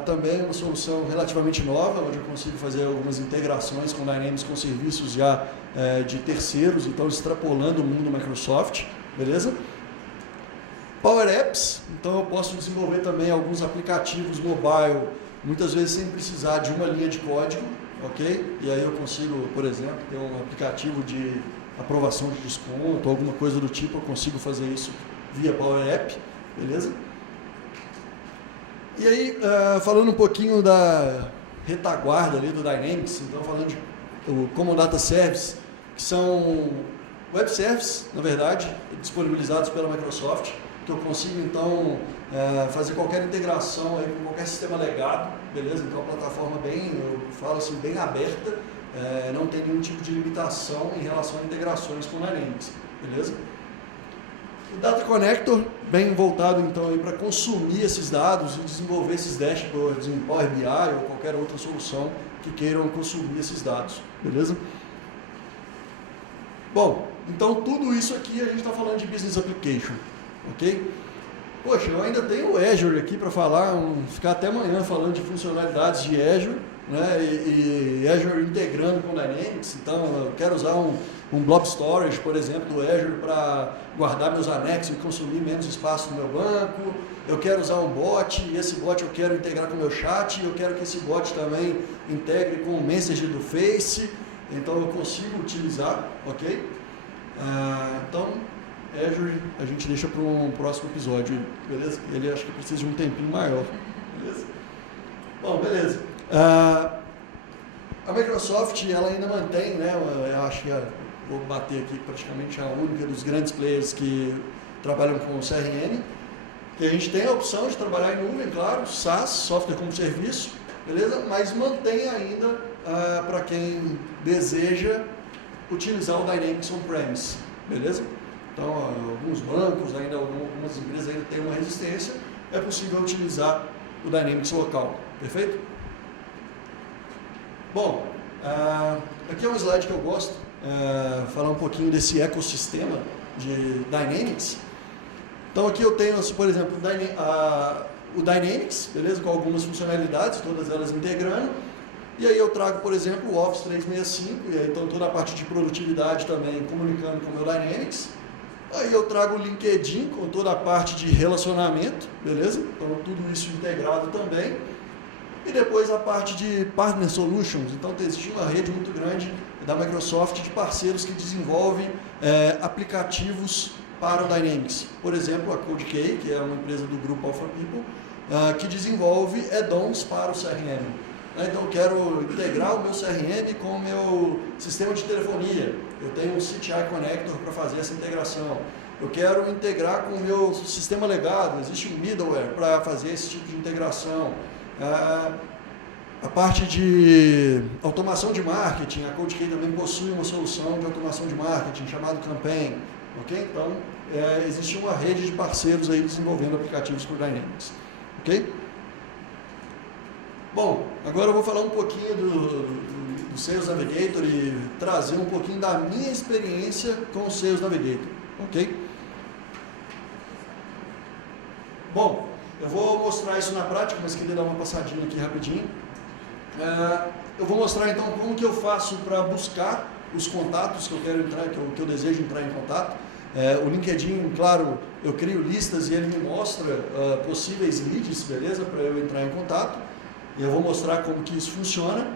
também é uma solução relativamente nova, onde eu consigo fazer algumas integrações com Dynamics, com serviços já de terceiros, então extrapolando o mundo Microsoft, beleza? Power Apps, então eu posso desenvolver também alguns aplicativos mobile, muitas vezes sem precisar de uma linha de código, ok? E aí eu consigo, por exemplo, ter um aplicativo de aprovação de desconto, alguma coisa do tipo, eu consigo fazer isso via Power App, beleza? E aí, falando um pouquinho da retaguarda ali do Dynamics, então falando de Common Data Service, que são web services, na verdade, disponibilizados pela Microsoft, que eu consigo então fazer qualquer integração aí com qualquer sistema legado, beleza? Então a plataforma eu falo assim, bem aberta, não tem nenhum tipo de limitação em relação a integrações com Dynamics, beleza? O Data Connector, bem voltado então para consumir esses dados e desenvolver esses dashboards em Power BI ou qualquer outra solução que queiram consumir esses dados, beleza? Bom, então tudo isso aqui a gente está falando de Business Application, ok? Poxa, eu ainda tenho o Azure aqui para falar, ficar até amanhã falando de funcionalidades de Azure, né? E Azure integrando com Dynamics, então eu quero usar um Blob Storage, por exemplo, do Azure para guardar meus anexos e consumir menos espaço no meu banco. Eu quero usar um bot, e esse bot eu quero integrar com o meu chat, eu quero que esse bot também integre com o Messenger do Face, então eu consigo utilizar, ok? Então, Azure a gente deixa para um próximo episódio, beleza? Ele acho que precisa de um tempinho maior, beleza? Bom, beleza. A Microsoft, ela ainda mantém, né, eu acho que vou bater aqui praticamente a única dos grandes players que trabalham com CRM, que a gente tem a opção de trabalhar em nuvem, claro, SaaS, Software como Serviço, beleza? Mas mantém ainda para quem deseja utilizar o Dynamics On-Premise, beleza? Então, alguns bancos, ainda algumas empresas ainda têm uma resistência, é possível utilizar o Dynamics local, perfeito? Bom, aqui é um slide que eu gosto, falar um pouquinho desse ecossistema de Dynamics. Então aqui eu tenho, por exemplo, o Dynamics, beleza? Com algumas funcionalidades, todas elas integrando. E aí eu trago, por exemplo, o Office 365, e aí então toda a parte de produtividade também comunicando com o meu Dynamics. Aí eu trago o LinkedIn com toda a parte de relacionamento, beleza? Então tudo isso integrado também. E depois a parte de Partner Solutions. Então existe uma rede muito grande da Microsoft de parceiros que desenvolvem aplicativos para o Dynamics. Por exemplo, a CodeK, que é uma empresa do grupo Alpha People, que desenvolve add-ons para o CRM. Então eu quero integrar o meu CRM com o meu sistema de telefonia. Eu tenho um CTI Connector para fazer essa integração. Eu quero integrar com o meu sistema legado. Existe um middleware para fazer esse tipo de integração. A parte de automação de marketing, a CodeK também possui uma solução de automação de marketing chamada Campaign. Okay? Então, existe uma rede de parceiros aí desenvolvendo aplicativos para o Dynamics. Ok? Bom, agora eu vou falar um pouquinho do Sales Navigator e trazer um pouquinho da minha experiência com o Sales Navigator. Ok? Bom, eu vou mostrar isso na prática, mas queria dar uma passadinha aqui rapidinho. Eu vou mostrar então como que eu faço para buscar os contatos que eu quero entrar, que eu desejo entrar em contato. O LinkedIn, claro, eu crio listas e ele me mostra possíveis leads, beleza? Para eu entrar em contato. E eu vou mostrar como que isso funciona.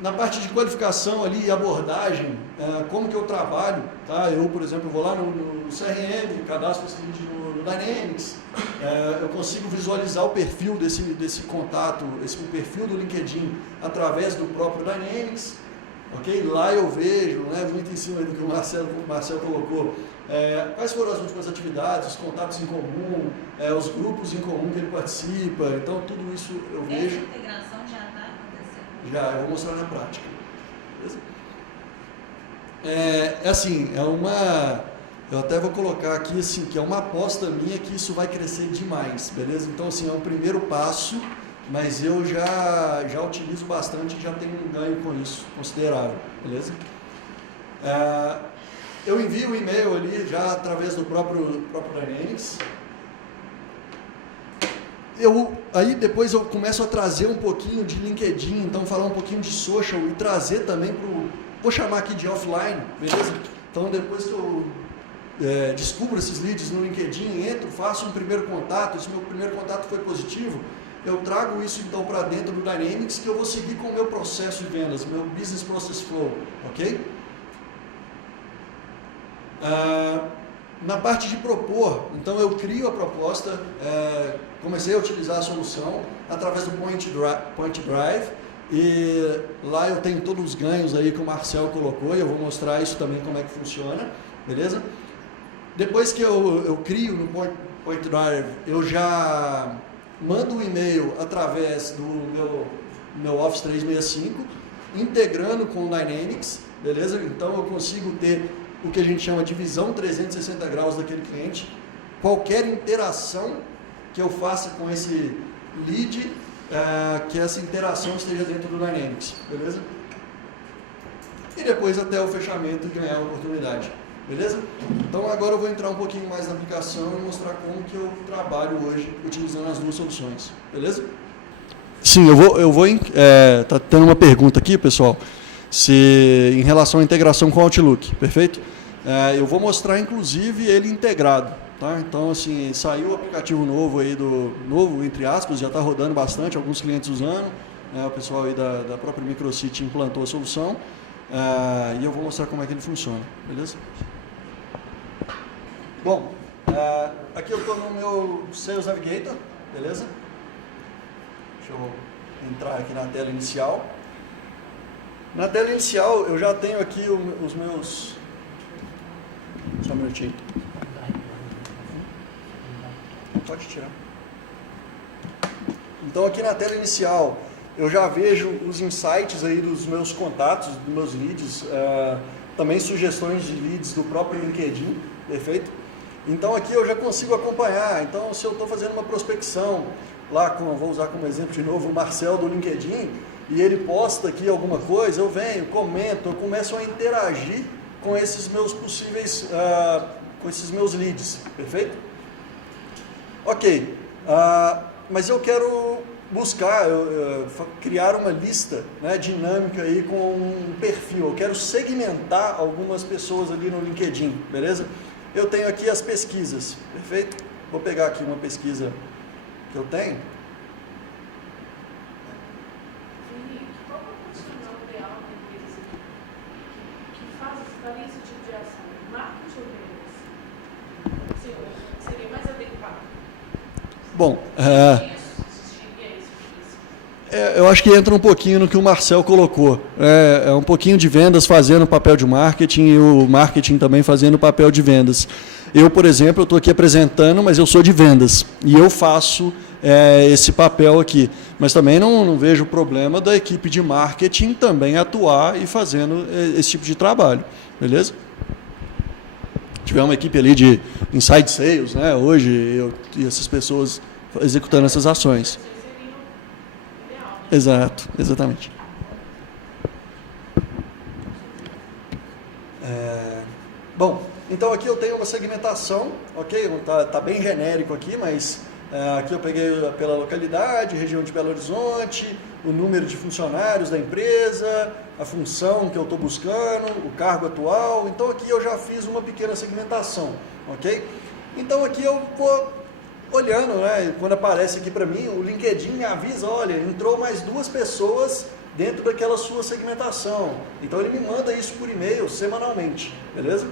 Na parte de qualificação ali e abordagem, como que eu trabalho, tá? Eu, por exemplo, vou lá no CRM, cadastro esse lead no Dynamics, eu consigo visualizar o perfil desse contato, o perfil do LinkedIn através do próprio Dynamics, ok? Lá eu vejo, né, muito em cima do que o Marcel colocou, quais foram as últimas atividades, os contatos em comum, os grupos em comum que ele participa, então tudo isso eu vejo. Essa integração já está acontecendo? Já, eu vou mostrar na prática. Beleza? Eu até vou colocar aqui assim, que é uma aposta minha que isso vai crescer demais, beleza? Então assim, é um primeiro passo, mas eu já utilizo bastante e já tenho um ganho com isso considerável, beleza? Eu envio o e-mail ali já através do próprio Dynamics. Aí depois eu começo a trazer um pouquinho de LinkedIn, então falar um pouquinho de social e trazer também vou chamar aqui de offline, beleza? Então depois que eu descubro esses leads no LinkedIn, entro, faço um primeiro contato, se meu primeiro contato foi positivo, eu trago isso então para dentro do Dynamics, que eu vou seguir com o meu processo de vendas, meu Business Process Flow, ok? Na parte de propor, então eu crio a proposta, comecei a utilizar a solução através do Point Drive, e lá eu tenho todos os ganhos aí que o Marcel colocou, e eu vou mostrar isso também como é que funciona, beleza? Depois que eu crio no Point Drive, eu já mando um e-mail através do meu Office 365, integrando com o Dynamics, beleza? Então eu consigo ter o que a gente chama de visão 360 graus daquele cliente. Qualquer interação que eu faça com esse lead, que essa interação esteja dentro do Dynamics, beleza? E depois até o fechamento e ganhar a oportunidade, beleza? Então agora eu vou entrar um pouquinho mais na aplicação e mostrar como que eu trabalho hoje utilizando as duas soluções, beleza? Sim, tá tendo uma pergunta aqui, pessoal, em relação à integração com o Outlook, perfeito? Eu vou mostrar inclusive ele integrado, tá? Então assim, saiu o aplicativo novo aí, novo entre aspas, já está rodando bastante, alguns clientes usando, o pessoal aí da própria Microcity implantou a solução, e eu vou mostrar como é que ele funciona, beleza? Bom, aqui eu estou no meu Sales Navigator, beleza? Deixa eu entrar aqui na tela inicial. Na tela inicial eu já tenho aqui os meus... Só um minutinho. Pode tirar. Então aqui na tela inicial eu já vejo os insights aí dos meus contatos, dos meus leads, também sugestões de leads do próprio LinkedIn, perfeito? Então aqui eu já consigo acompanhar. Então se eu estou fazendo uma prospecção lá vou usar como exemplo de novo o Marcel do LinkedIn, e ele posta aqui alguma coisa, eu venho, comento, eu começo a interagir com esses meus possíveis, com esses meus leads, perfeito? Ok, mas eu quero buscar, criar uma lista, né, dinâmica aí com um perfil, eu quero segmentar algumas pessoas ali no LinkedIn, beleza? Eu tenho aqui as pesquisas, perfeito? Vou pegar aqui uma pesquisa que eu tenho. Qual é o profissional ideal da empresa que faria esse tipo de ação? Marketing ou vendas? Seria mais adequado? Bom, eu acho que entra um pouquinho no que o Marcel colocou. É um pouquinho de vendas fazendo o papel de marketing e o marketing também fazendo o papel de vendas. Eu, por exemplo, estou aqui apresentando, mas eu sou de vendas e eu faço esse papel aqui. Mas também não vejo problema da equipe de marketing também atuar e fazendo esse tipo de trabalho, beleza? Tiver uma equipe ali de inside sales, né? Hoje, e essas pessoas executando essas ações. Exato, exatamente. Bom, então aqui eu tenho uma segmentação, ok? Tá bem genérico aqui, mas aqui eu peguei pela localidade, região de Belo Horizonte, o número de funcionários da empresa, a função que eu estou buscando, o cargo atual. Então aqui eu já fiz uma pequena segmentação, ok? Então aqui eu vou olhando, né, quando aparece aqui para mim, o LinkedIn me avisa, olha, entrou mais 2 pessoas dentro daquela sua segmentação. Então ele me manda isso por e-mail semanalmente, beleza?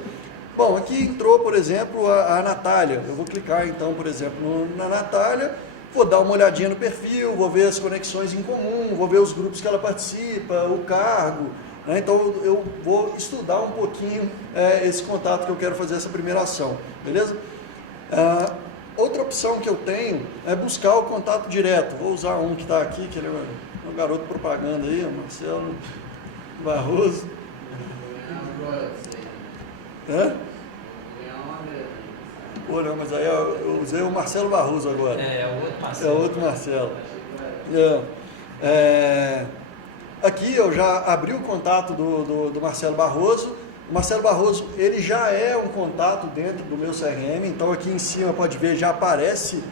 Bom, aqui entrou, por exemplo, a Natália. Eu vou clicar então, por exemplo, na Natália, vou dar uma olhadinha no perfil, vou ver as conexões em comum, vou ver os grupos que ela participa, o cargo, né? Então eu vou estudar um pouquinho esse contato que eu quero fazer essa primeira ação, beleza? Outra opção que eu tenho é buscar o contato direto. Vou usar um que está aqui, que ele é um garoto propaganda aí, o Marcelo Barroso. Pô, não, mas aí eu usei o Marcelo Barroso agora. É o outro Marcelo. É o outro Marcelo. Aqui eu já abri o contato do Marcelo Barroso. O Marcelo Barroso, ele já é um contato dentro do meu CRM, então aqui em cima pode ver, já aparece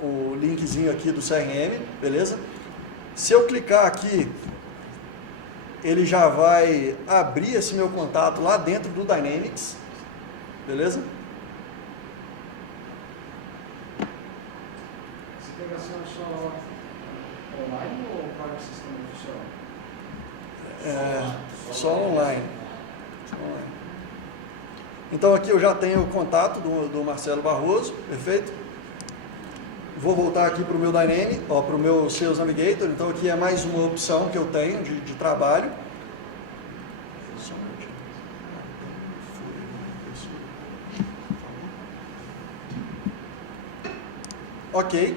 o linkzinho aqui do CRM, beleza? Se eu clicar aqui, ele já vai abrir esse meu contato lá dentro do Dynamics, beleza? Essa integração é só online ou para o sistema funcional? Só online. Então aqui eu já tenho o contato do Marcelo Barroso, perfeito? Vou voltar aqui para o meu Dynamics, para o meu Sales Navigator. Então aqui é mais uma opção que eu tenho de trabalho. Ok.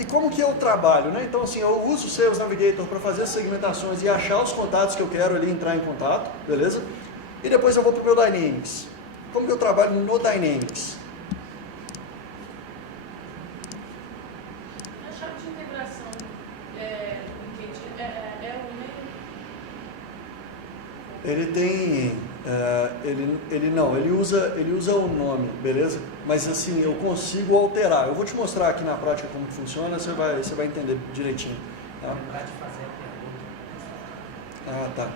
E como que eu trabalho, né? Então assim, eu uso o Sales Navigator para fazer as segmentações e achar os contatos que eu quero ali entrar em contato, beleza? E depois eu vou para o meu Dynamics. Como que eu trabalho no Dynamics? A chave de integração do LinkedIn é o e-mail? Ele tem, ele usa o nome, beleza? Mas assim, eu consigo alterar. Eu vou te mostrar aqui na prática como que funciona, você vai entender direitinho. Tá? Lembrar de fazer a pergunta. Tá.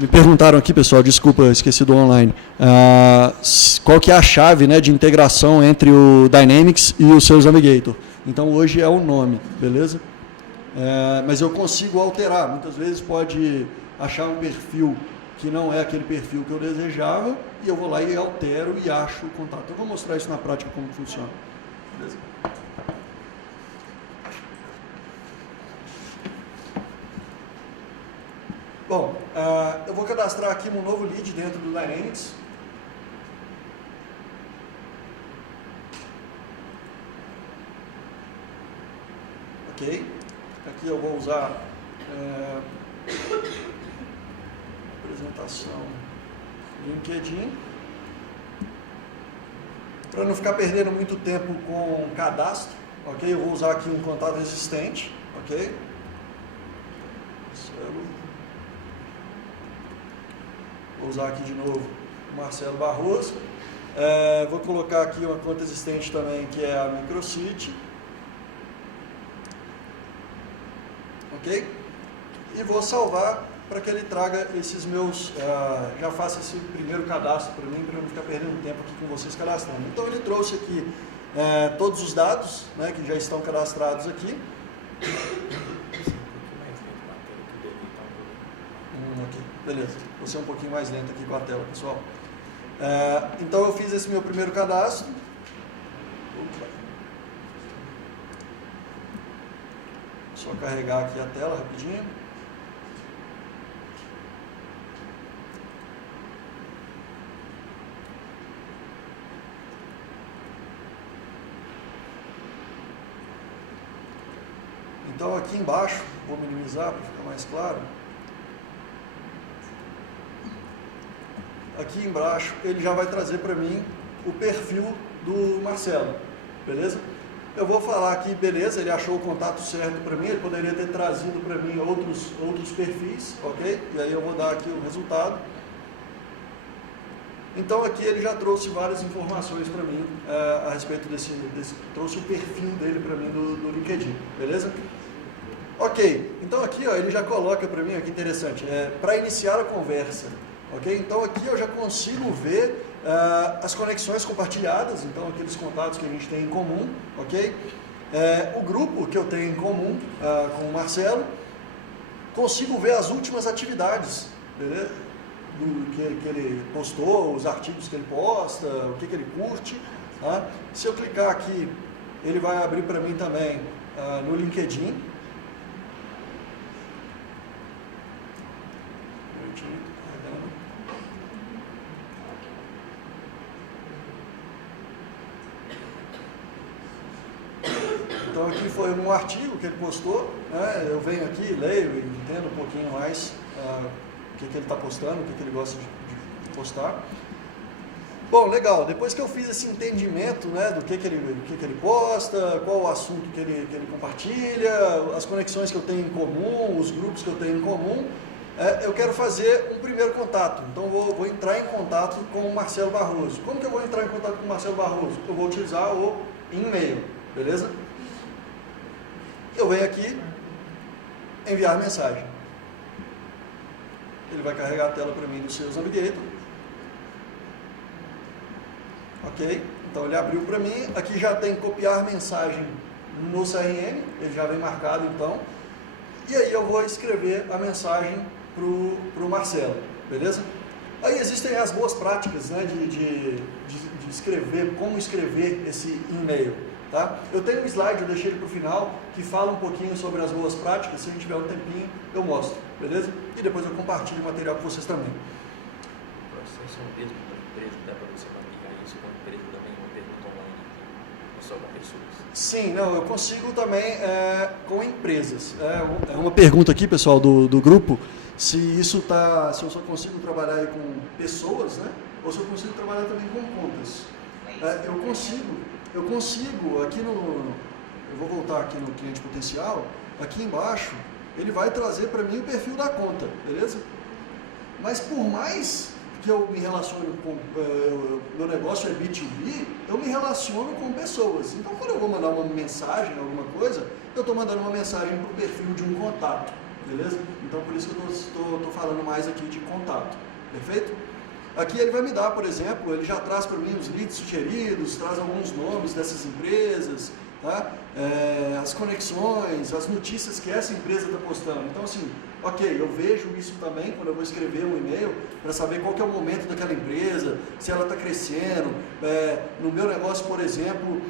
Me perguntaram aqui, pessoal, desculpa, esqueci do online. Qual que é a chave, né, de integração entre o Dynamics e o Sales Navigator? Então hoje é o nome, beleza? Mas eu consigo alterar. Muitas vezes pode achar um perfil que não é aquele perfil que eu desejava e eu vou lá e altero e acho o contato. Eu vou mostrar isso na prática como funciona. Beleza? Bom, eu vou cadastrar aqui um novo lead dentro do Dynamics. ok? Aqui eu vou usar apresentação LinkedIn, para não ficar perdendo muito tempo com cadastro, ok? Eu vou usar aqui um contato existente, ok? Vou usar aqui de novo o Marcelo Barroso. Vou colocar aqui uma conta existente também, que é a Microcity. Ok? E vou salvar para que ele traga esses meus... já faça esse primeiro cadastro para mim, para não ficar perdendo tempo aqui com vocês cadastrando. Então ele trouxe aqui todos os dados, né, que já estão cadastrados aqui. Ok, beleza. Vou ser um pouquinho mais lento aqui com a tela, pessoal. Então eu fiz esse meu primeiro cadastro. Só carregar aqui a tela rapidinho. Então aqui embaixo, vou minimizar para ficar mais claro. Aqui embaixo ele já vai trazer para mim o perfil do Marcelo, beleza? Eu vou falar aqui, beleza, ele achou o contato certo para mim, ele poderia ter trazido para mim outros perfis, ok? E aí eu vou dar aqui o resultado. Então aqui ele já trouxe várias informações para mim a respeito trouxe o perfil dele para mim do LinkedIn, beleza? Ok, então aqui ó, ele já coloca para mim, ó, que interessante, para iniciar a conversa, ok? Então aqui eu já consigo ver as conexões compartilhadas, então aqueles contatos que a gente tem em comum, ok? O grupo que eu tenho em comum com o Marcelo, consigo ver as últimas atividades, beleza? Que ele postou, os artigos que ele posta, o que ele curte. Tá? Se eu clicar aqui, ele vai abrir para mim também no LinkedIn. Então aqui foi um artigo que ele postou, né? Eu venho aqui, leio e entendo um pouquinho mais o que ele está postando, o que ele gosta de postar. Bom, legal, depois que eu fiz esse entendimento, né, do que ele posta, qual o assunto que ele compartilha, as conexões que eu tenho em comum, os grupos que eu tenho em comum, eu quero fazer um primeiro contato. Então vou entrar em contato com o Marcelo Barroso. Como que eu vou entrar em contato com o Marcelo Barroso? Eu vou utilizar o e-mail, beleza? Eu venho aqui, enviar mensagem. Ele vai carregar a tela para mim no Sales Navigator. Ok? Então ele abriu para mim. Aqui já tem copiar mensagem no CRM. Ele já vem marcado então. E aí eu vou escrever a mensagem para o Marcelo. Beleza? Aí existem as boas práticas, né, de escrever, como escrever esse e-mail. Tá? Eu tenho um slide, eu deixei ele para o final, que fala um pouquinho sobre as boas práticas. Se a gente tiver um tempinho, eu mostro, beleza? E depois eu compartilho o material com vocês também. O processo é o mesmo da empresa, dá para você mapear isso com a empresa também, uma pergunta online, não só com pessoas? Sim, não, eu consigo também com empresas. É uma pergunta aqui, pessoal, do grupo, se eu só consigo trabalhar aí com pessoas, né? Ou se eu consigo trabalhar também com contas. Eu consigo, aqui eu vou voltar aqui no cliente potencial, aqui embaixo, ele vai trazer para mim o perfil da conta, beleza? Mas por mais que eu me relacione com, meu negócio é B2B, eu me relaciono com pessoas. Então quando eu vou mandar uma mensagem, alguma coisa, eu estou mandando uma mensagem para o perfil de um contato, beleza? Então por isso que eu estou falando mais aqui de contato, perfeito? Aqui ele vai me dar, por exemplo, ele já traz para mim os leads sugeridos, traz alguns nomes dessas empresas, tá? As conexões, as notícias que essa empresa está postando. Então, assim, ok, eu vejo isso também quando eu vou escrever um e-mail para saber qual que é o momento daquela empresa, se ela está crescendo. No meu negócio, por exemplo,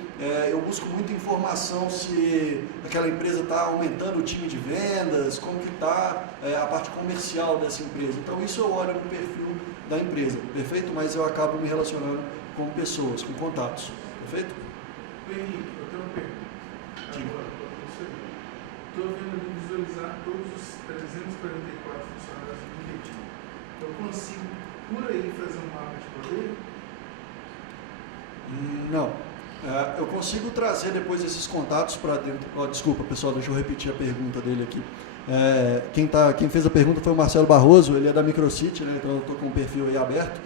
eu busco muita informação se aquela empresa está aumentando o time de vendas, como que está a parte comercial dessa empresa. Então, isso eu olho no perfil da empresa, perfeito? Mas eu acabo me relacionando com pessoas, com contatos, perfeito? Henrique, eu tenho uma pergunta. Diga. estou vendo ali visualizar todos os 344 funcionários do LinkedIn. Eu consigo, por aí, fazer um mapa de poder? Não. Eu consigo trazer depois esses contatos para dentro. Desculpa, pessoal, deixa eu repetir a pergunta dele aqui. Quem fez a pergunta foi o Marcelo Barroso, ele é da Microcity, né, então eu estou com o perfil aí aberto.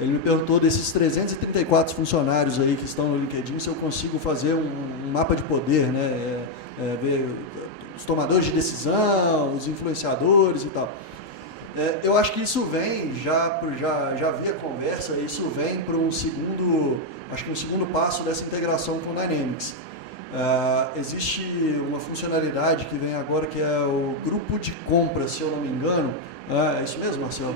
Ele me perguntou desses 334 funcionários aí que estão no LinkedIn, se eu consigo fazer um mapa de poder, né, ver os tomadores de decisão, os influenciadores e tal. Eu acho que isso vem, já vi a conversa, isso vem para um segundo passo dessa integração com o Dynamics. Existe uma funcionalidade que vem agora que é o grupo de compra, se eu não me engano. É isso mesmo, Marcelo?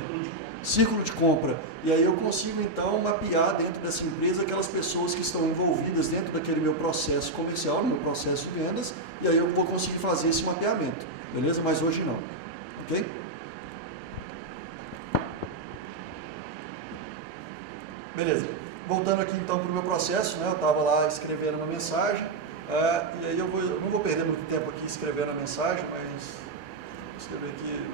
Círculo de compra. E aí eu consigo, então, mapear dentro dessa empresa aquelas pessoas que estão envolvidas dentro daquele meu processo comercial, no meu processo de vendas, e aí eu vou conseguir fazer esse mapeamento, beleza? Mas hoje não, ok? Beleza. Voltando aqui, então, para o meu processo, né? Eu estava lá escrevendo uma mensagem, e aí eu não vou perder muito tempo aqui escrevendo a mensagem, mas vou escrever aqui...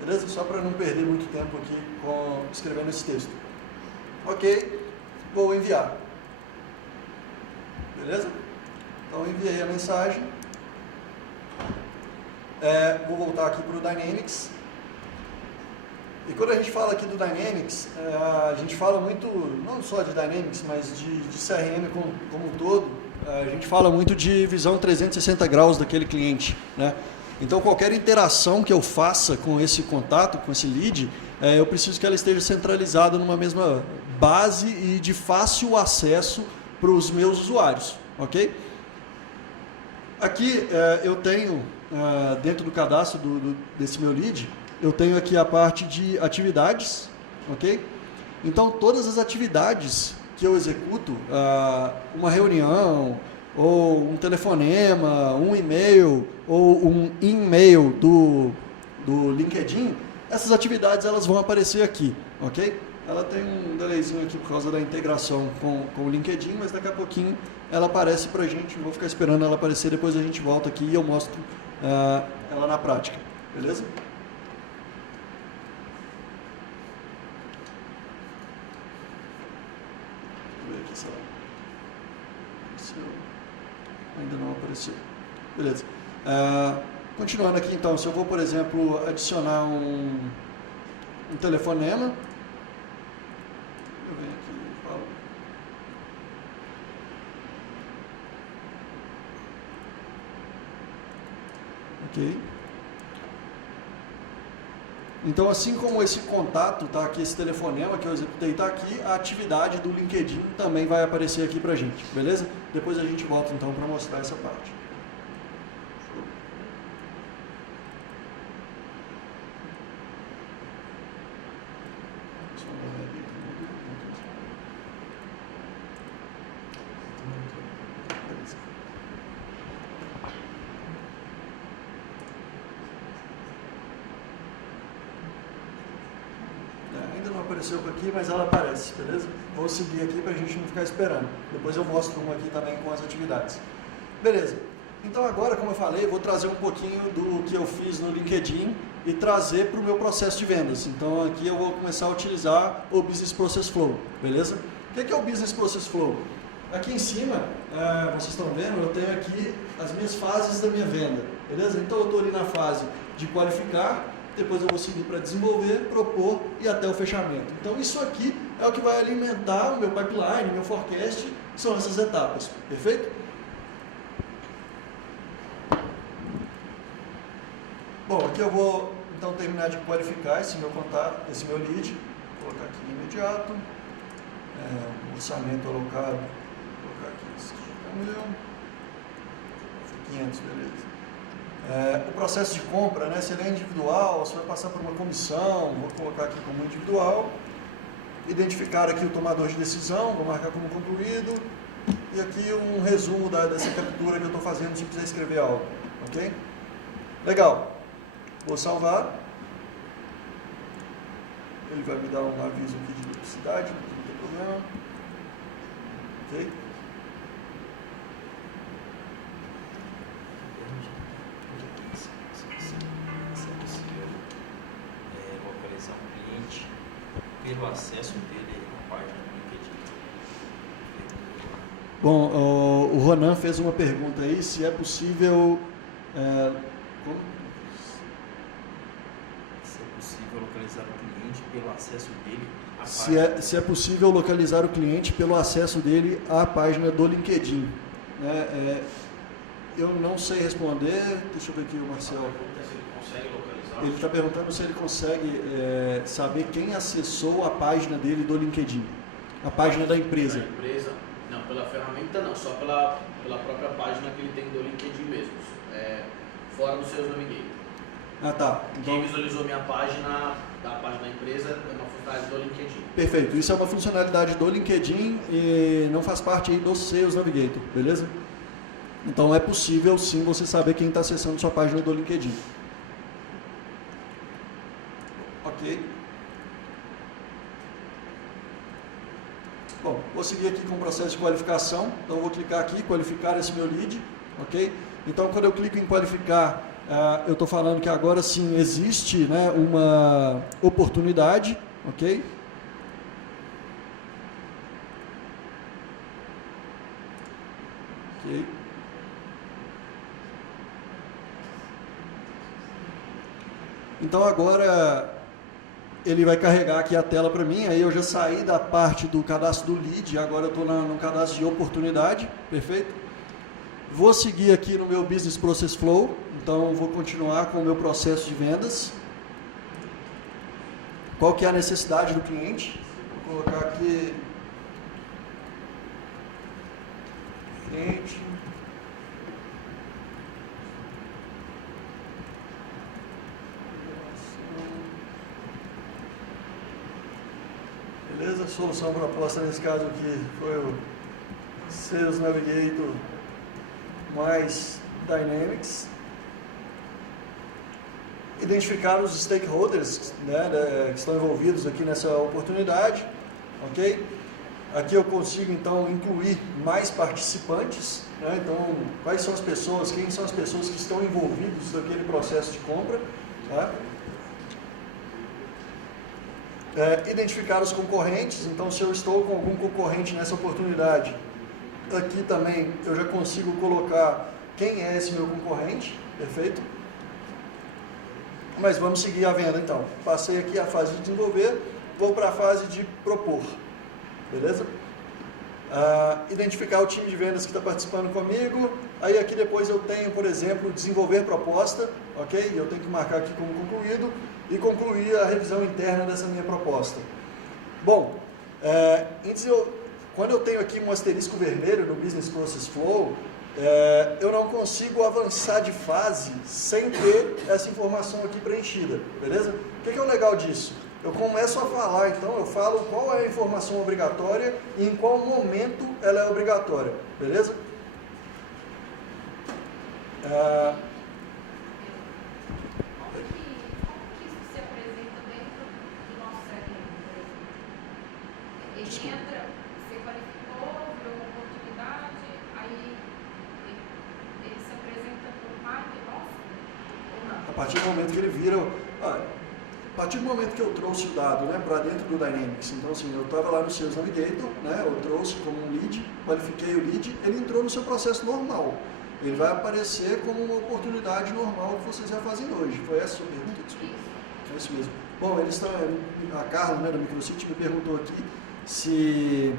Beleza? Só para não perder muito tempo aqui escrevendo esse texto. Ok, vou enviar. Beleza? Então enviei a mensagem. Vou voltar aqui para o Dynamics. E quando a gente fala aqui do Dynamics, a gente fala muito, não só de Dynamics, mas de CRM como um todo, a gente fala muito de visão 360 graus daquele cliente, né? Então, qualquer interação que eu faça com esse contato, com esse lead, eu preciso que ela esteja centralizada numa mesma base e de fácil acesso para os meus usuários, ok? Aqui eu tenho, dentro do cadastro desse meu lead, eu tenho aqui a parte de atividades, ok? Então, todas as atividades que eu executo, uma reunião, ou um telefonema, um e-mail, ou um e-mail do LinkedIn, essas atividades elas vão aparecer aqui, ok? Ela tem um delayzinho aqui por causa da integração com o LinkedIn, mas daqui a pouquinho ela aparece pra gente, vou ficar esperando ela aparecer, depois a gente volta aqui e eu mostro ela na prática, beleza? Deixa eu ver aqui se ela apareceu. Ainda não apareceu. Beleza. Continuando aqui, então, se eu vou, por exemplo, adicionar um telefonema, eu venho aqui e falo. Ok. Então, assim como esse contato está aqui, esse telefonema que eu executei está aqui, a atividade do LinkedIn também vai aparecer aqui para a gente, beleza? Depois a gente volta então para mostrar essa parte. Apareceu por aqui, mas ela aparece, beleza? Vou seguir aqui para a gente não ficar esperando. Depois eu mostro um aqui também com as atividades. Beleza. Então agora, como eu falei, eu vou trazer um pouquinho do que eu fiz no LinkedIn e trazer para o meu processo de vendas. Então aqui eu vou começar a utilizar o Business Process Flow, beleza? O que é o Business Process Flow? Aqui em cima, vocês estão vendo, eu tenho aqui as minhas fases da minha venda, beleza? Então eu estou ali na fase de qualificar, depois eu vou seguir para desenvolver, propor e até o fechamento. Então isso aqui é o que vai alimentar o meu pipeline, meu forecast, são essas etapas, perfeito? Bom, aqui eu vou então terminar de qualificar esse meu contato, esse meu lead, vou colocar aqui imediato, orçamento alocado, vou colocar aqui 500, beleza. O processo de compra, né, se ele é individual, você vai passar por uma comissão, vou colocar aqui como individual, identificar aqui o tomador de decisão, vou marcar como concluído, e aqui um resumo dessa captura que eu estou fazendo se quiser escrever algo, ok? Legal, vou salvar, ele vai me dar um aviso aqui de duplicidade, não tem problema, Ok? Se é possível localizar um cliente pelo acesso dele à página do LinkedIn. Bom, o Ronan fez uma pergunta aí, se é possível... Se é possível localizar o cliente pelo acesso dele à página. Se é possível localizar o cliente pelo acesso dele à página do LinkedIn. Né? Eu não sei responder, deixa eu ver aqui o Marcel. Ele está perguntando se ele consegue saber quem acessou a página dele do LinkedIn, a página da empresa. Da empresa? Não, pela ferramenta não, só pela própria página que ele tem do LinkedIn mesmo, fora do Sales Navigator. Ah, tá. Quem visualizou minha página, da página da empresa, é uma funcionalidade do LinkedIn. Perfeito, isso é uma funcionalidade do LinkedIn e não faz parte aí do Sales Navigator, beleza? Então é possível sim você saber quem está acessando sua página do LinkedIn. Ok. Bom, vou seguir aqui com o processo de qualificação. Então vou clicar aqui, qualificar esse meu lead. Ok? Então quando eu clico em qualificar, eu estou falando que agora sim existe, né, uma oportunidade. Ok? Ok. Então agora ele vai carregar aqui a tela para mim, aí eu já saí da parte do cadastro do lead, agora eu estou no cadastro de oportunidade, perfeito? Vou seguir aqui no meu Business Process Flow, então vou continuar com o meu processo de vendas. Qual que é a necessidade do cliente? Vou colocar aqui, cliente... Beleza? Solução proposta nesse caso aqui foi o Sales Navigator mais Dynamics. Identificar os stakeholders, né, que estão envolvidos aqui nessa oportunidade. Ok? Aqui eu consigo então incluir mais participantes. Né? Então, quais são as pessoas, quem são as pessoas que estão envolvidas naquele processo de compra. Tá? Identificar os concorrentes, então se eu estou com algum concorrente nessa oportunidade, aqui também eu já consigo colocar quem é esse meu concorrente, perfeito? Mas vamos seguir a venda então. Passei aqui a fase de desenvolver, vou para a fase de propor, beleza? Identificar o time de vendas que está participando comigo, aí aqui depois eu tenho, por exemplo, desenvolver proposta, ok? Eu tenho que marcar aqui como concluído e concluir a revisão interna dessa minha proposta. Bom, quando eu tenho aqui um asterisco vermelho no Business Process Flow, eu não consigo avançar de fase sem ter essa informação aqui preenchida, beleza? O que é o legal disso? Eu começo a falar, então eu falo qual é a informação obrigatória e em qual momento ela é obrigatória, beleza? Como que isso se apresenta dentro do nosso CRM, por exemplo? Ele entra, você qualificou, virou uma oportunidade, aí ele se apresenta por marca nossa ou não? A partir do momento que ele vira... A partir do momento que eu trouxe o dado, né, para dentro do Dynamics, então assim, eu estava lá no Sales Navigator, né, eu trouxe como um lead, qualifiquei o lead, ele entrou no seu processo normal. Ele vai aparecer como uma oportunidade normal que vocês já fazem hoje. Foi essa a sua pergunta? Desculpa. É isso mesmo. Bom, a Carla, né, da Microcity me perguntou aqui se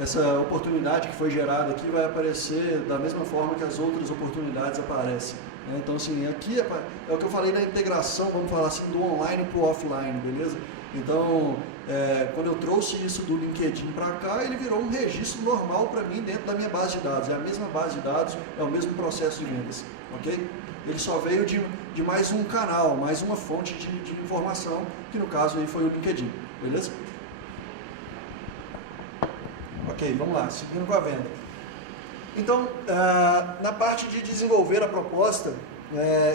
essa oportunidade que foi gerada aqui vai aparecer da mesma forma que as outras oportunidades aparecem. Então, assim, aqui é o que eu falei da integração, vamos falar assim, do online para o offline, beleza? Então, quando eu trouxe isso do LinkedIn para cá, ele virou um registro normal para mim dentro da minha base de dados. É a mesma base de dados, é o mesmo processo de vendas, ok? Ele só veio de mais um canal, mais uma fonte de informação, que no caso aí foi o LinkedIn, beleza? Ok, vamos lá, seguindo com a venda. Então, na parte de desenvolver a proposta,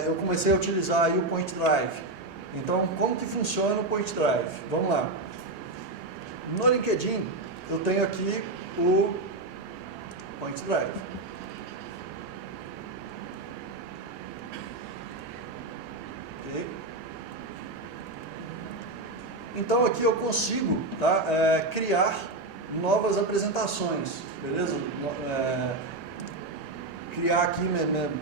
eu comecei a utilizar aí o Point Drive. Então, como que funciona o Point Drive? Vamos lá. No LinkedIn, eu tenho aqui o Point Drive. Ok? Então aqui eu consigo, tá, criar novas apresentações, beleza? Criar aqui,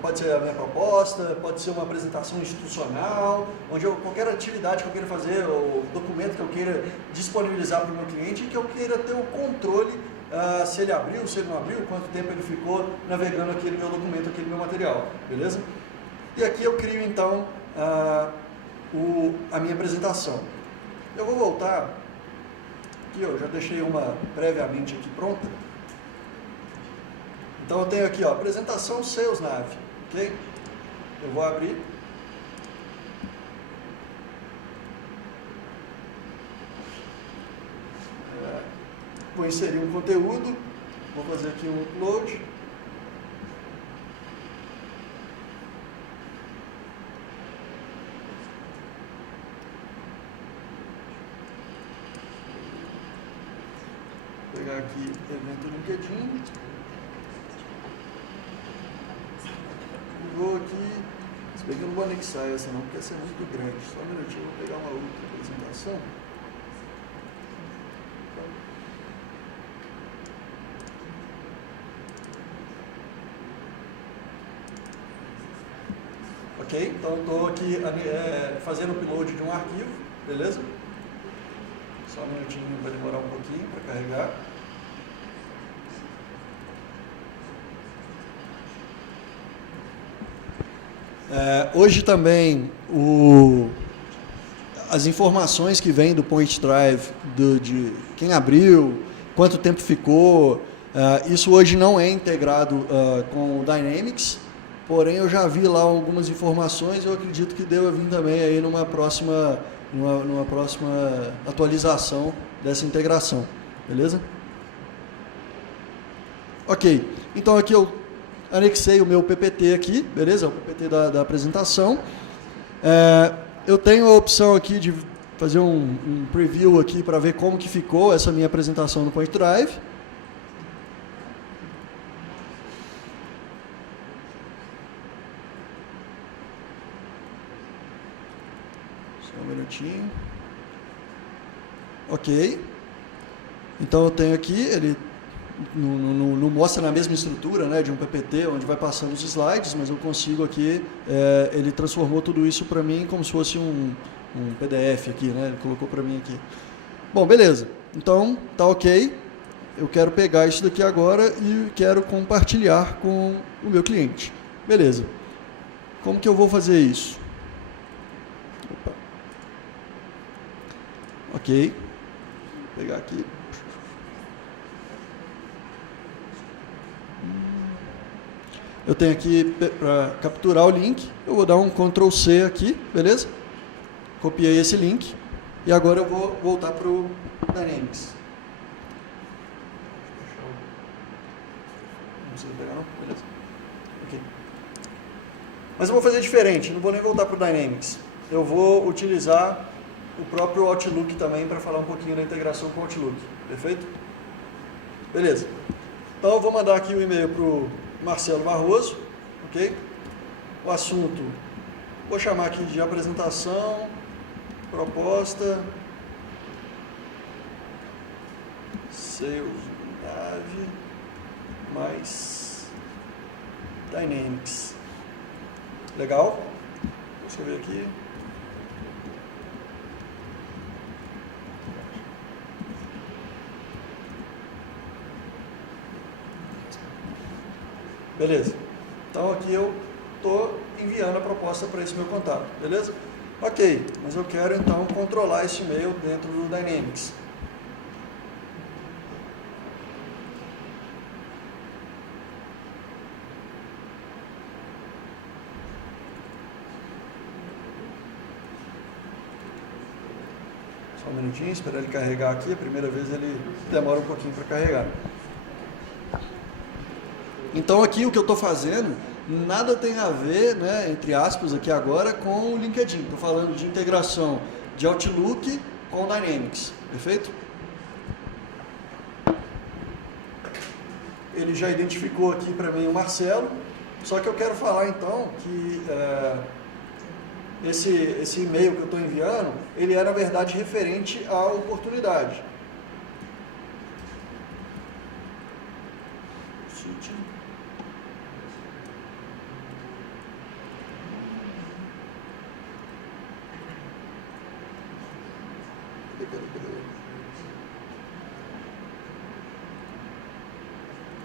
pode ser a minha proposta, pode ser uma apresentação institucional, onde qualquer atividade que eu queira fazer, ou documento que eu queira disponibilizar para o meu cliente, e que eu queira ter o controle, se ele abriu, se ele não abriu, quanto tempo ele ficou navegando aquele meu documento, aquele meu material, beleza? E aqui eu crio então a minha apresentação. Eu vou voltar, aqui eu já deixei uma previamente aqui pronta. Então eu tenho aqui, ó, apresentação Sales Nav, ok? Eu vou abrir. Vou inserir um conteúdo, vou fazer aqui um upload. Vou pegar aqui evento LinkedIn. Vou aqui, se bem que eu não vou anexar essa não, porque essa é muito grande. Só um minutinho, eu vou pegar uma outra apresentação. Ok, então eu estou aqui fazendo o upload de um arquivo, beleza? Só um minutinho, vai demorar um pouquinho para carregar. Hoje também as informações que vêm do Point Drive, de quem abriu, quanto tempo ficou, isso hoje não é integrado com o Dynamics, porém eu já vi lá algumas informações e eu acredito que deva vir também aí numa próxima atualização dessa integração, beleza? Ok, então aqui eu anexei o meu PPT aqui, beleza? O PPT da apresentação. Eu tenho a opção aqui de fazer um preview aqui para ver como que ficou essa minha apresentação no Point Drive. Só um minutinho. Ok. Então eu tenho aqui, ele não mostra na mesma estrutura, né, de um PPT, onde vai passando os slides, mas eu consigo aqui, ele transformou tudo isso para mim como se fosse um PDF aqui, né, ele colocou para mim aqui. Bom, beleza, então tá ok, eu quero pegar isso daqui agora e quero compartilhar com o meu cliente. Beleza, como que eu vou fazer isso? Opa. Ok, vou pegar aqui. Eu tenho aqui para capturar o link, eu vou dar um Ctrl C aqui, beleza? Copiei esse link e agora eu vou voltar para o Dynamics. Não precisa pegar não? Beleza. Ok. Mas eu vou fazer diferente, não vou nem voltar para o Dynamics. Eu vou utilizar o próprio Outlook também para falar um pouquinho da integração com o Outlook. Perfeito? Beleza. Então eu vou mandar aqui o e-mail para o Marcelo Barroso, ok? O assunto, vou chamar aqui de apresentação, proposta, Sales Nav mais Dynamics. Legal? Vou escrever aqui. Beleza. Então aqui eu estou enviando a proposta para esse meu contato, beleza? Ok, mas eu quero então controlar esse e-mail dentro do Dynamics. Só um minutinho, esperar ele carregar aqui. A primeira vez ele demora um pouquinho para carregar. Então aqui o que eu estou fazendo nada tem a ver, né, entre aspas, aqui agora com o LinkedIn. Estou falando de integração de Outlook com Dynamics, perfeito? ele já identificou aqui para mim o Marcelo, só que eu quero falar então que esse e-mail que eu estou enviando, ele é na verdade referente à oportunidade.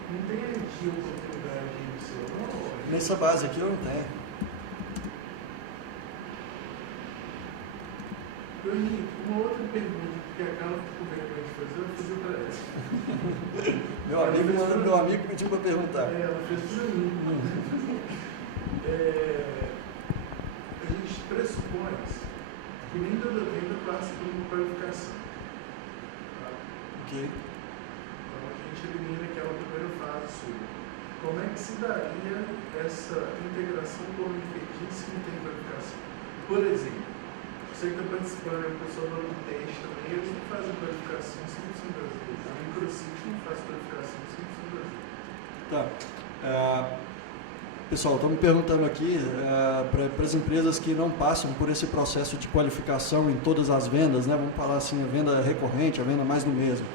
Não tem aqui oportunidade no seu, não? Nessa base aqui eu não tenho. Uma outra pergunta que a Carla ficou com vergonha de fazer, eu vou fazer para ela. Meu amigo pediu para perguntar. Ela fez para mim. A gente pressupõe que nem toda venda passa por uma qualificação. Tá? Ok. Então a gente elimina aquela primeira fase sua. Como é que se daria essa integração com o LinkedIn se não tem qualificação? Por exemplo, você que está participando, é o pessoal do teste também, eles não fazem qualificação 100% brasileiro. A Microcity não faz qualificação 100% brasileiro. Tá. Pessoal, estão me perguntando aqui para as empresas que não passam por esse processo de qualificação em todas as vendas, né? Vamos falar assim, a venda recorrente, a venda mais do mesmo.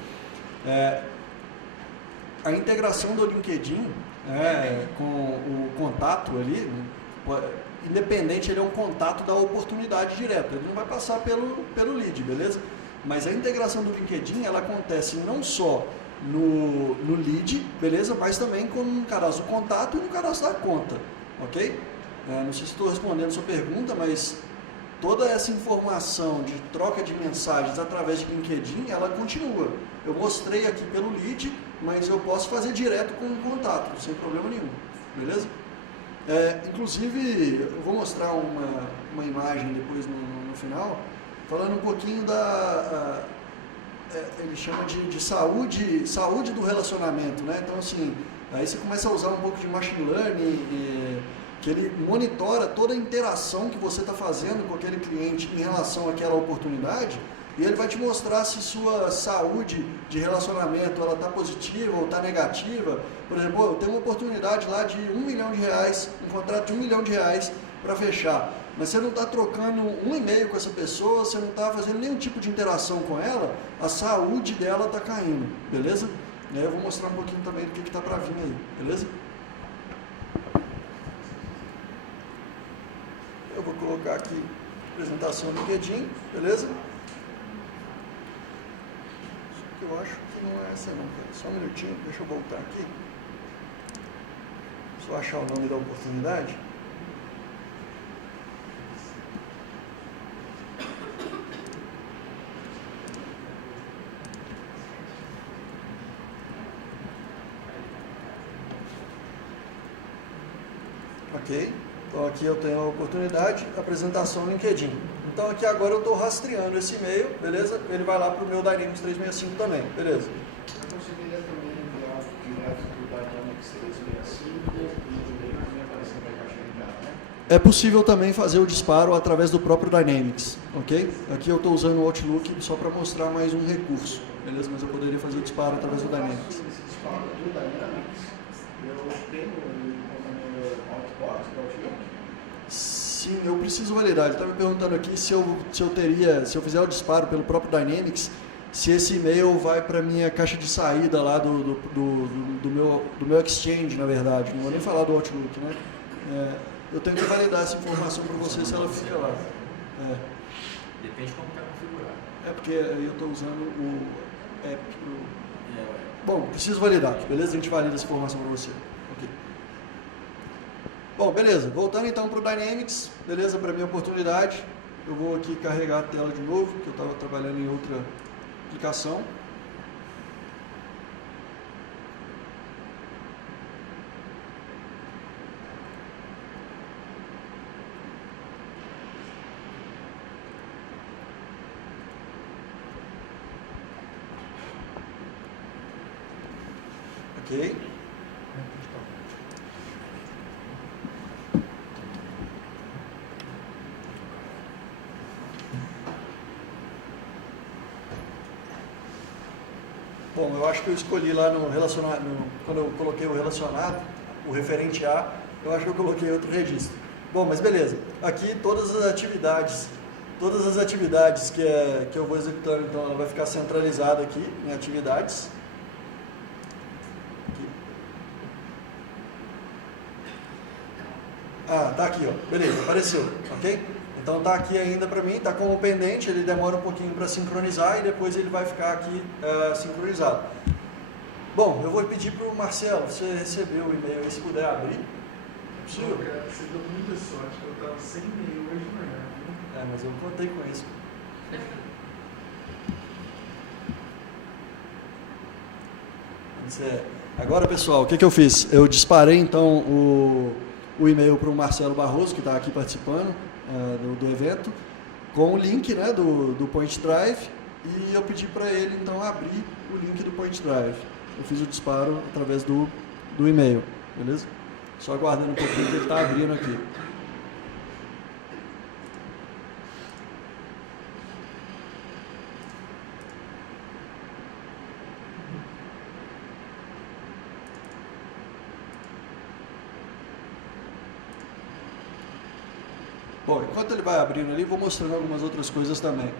A integração do LinkedIn com o contato ali, independente, ele é um contato da oportunidade direto, ele não vai passar pelo lead, beleza? Mas a integração do LinkedIn, ela acontece não só no lead, beleza? Mas também no cadastro do contato e no cadastro da conta, ok? Não sei se estou respondendo a sua pergunta, mas toda essa informação de troca de mensagens através de LinkedIn, ela continua. Eu mostrei aqui pelo lead, mas eu posso fazer direto com o contato, sem problema nenhum, beleza? Inclusive, eu vou mostrar uma imagem depois no final, falando um pouquinho ele chama de saúde do relacionamento, né? Então, assim, aí você começa a usar um pouco de machine learning, que ele monitora toda a interação que você está fazendo com aquele cliente em relação àquela oportunidade, e ele vai te mostrar se sua saúde de relacionamento ela está positiva ou está negativa. Por exemplo, eu tenho uma oportunidade lá de R$1 milhão, um contrato de R$1 milhão para fechar, mas você não está trocando um e-mail com essa pessoa, você não está fazendo nenhum tipo de interação com ela, a saúde dela está caindo, beleza? E aí eu vou mostrar um pouquinho também do que está para vir aí, beleza? Eu vou colocar aqui a apresentação do LinkedIn, beleza? Eu acho que não é essa não, cara. Só um minutinho, deixa eu voltar aqui. Só achar o nome da oportunidade. Ok, então aqui eu tenho a oportunidade, apresentação no LinkedIn. Então aqui agora eu estou rastreando esse e-mail, beleza? Ele vai lá para o meu Dynamics 365 também, beleza? Eu conseguiria também enviar direto do Dynamics 365 e o e-mail também aparecer na caixa de entrada, né? É possível também fazer o disparo através do próprio Dynamics, ok? Aqui eu estou usando o Outlook só para mostrar mais um recurso, beleza? Mas eu poderia fazer o disparo através do Dynamics. Esse disparo do Dynamics, eu tenho o Outbox do Outlook. Sim, eu preciso validar. Ele está me perguntando aqui se eu fizer o disparo pelo próprio Dynamics, se esse e-mail vai para a minha caixa de saída lá do meu Exchange, na verdade. Não vou nem falar do Outlook, né? Eu tenho que validar essa informação para você se ela fica lá. Depende de como está configurado. Porque eu estou usando o app. Bom, preciso validar, beleza? A gente valida essa informação para você. Ok. Bom, beleza. Voltando então para o Dynamics, beleza? Para a minha oportunidade, eu vou aqui carregar a tela de novo, que eu estava trabalhando em outra aplicação. Ok. Bom, eu acho que eu escolhi lá no relacionado, quando eu coloquei o relacionado, o referente a, eu acho que eu coloquei outro registro. Bom, mas beleza. Aqui todas as atividades que eu vou executando, então ela vai ficar centralizada aqui em atividades. Aqui. Ah, tá aqui, ó. Beleza, apareceu, ok? Então tá aqui ainda para mim, tá como pendente, ele demora um pouquinho para sincronizar e depois ele vai ficar aqui sincronizado. Bom, eu vou pedir para o Marcelo, você recebeu o e-mail aí, se puder abrir. É possível? Cara, você deu muita sorte que eu estava sem e-mail hoje de manhã. Mas eu contei com isso. Agora, pessoal, o que eu fiz? Eu disparei então o e-mail para o Marcelo Barroso, que está aqui participando do evento, com o link, né, do Point Drive, e eu pedi para ele então abrir o link do Point Drive. Eu fiz o disparo através do e-mail, beleza? Só aguardando um pouquinho que ele está abrindo aqui. Bom, enquanto ele vai abrindo ali, vou mostrando algumas outras coisas também.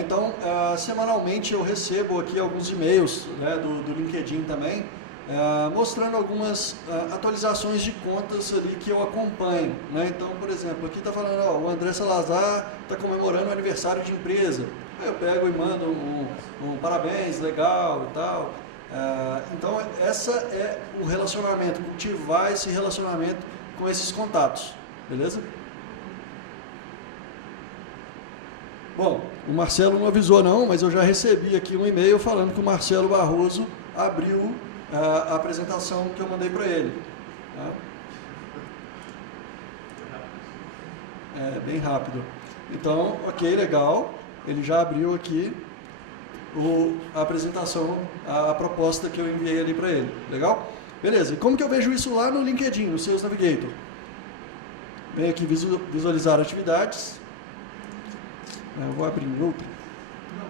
Então, semanalmente eu recebo aqui alguns e-mails, né, do LinkedIn também, mostrando algumas atualizações de contas ali que eu acompanho, né? Então, por exemplo, aqui está falando, ó, o André Salazar está comemorando o aniversário de empresa. Aí eu pego e mando um parabéns, legal e tal. Então, essa é o relacionamento, cultivar esse relacionamento com esses contatos, beleza? Bom, o Marcelo não avisou não, mas eu já recebi aqui um e-mail falando que o Marcelo Barroso abriu a apresentação que eu mandei para ele. Tá? Bem rápido. Então, ok, legal. Ele já abriu aqui a apresentação, a proposta que eu enviei ali para ele. Legal? Beleza. E como que eu vejo isso lá no LinkedIn, no Sales Navigator? Venho aqui visualizar atividades. Eu vou abrir em outro. Não,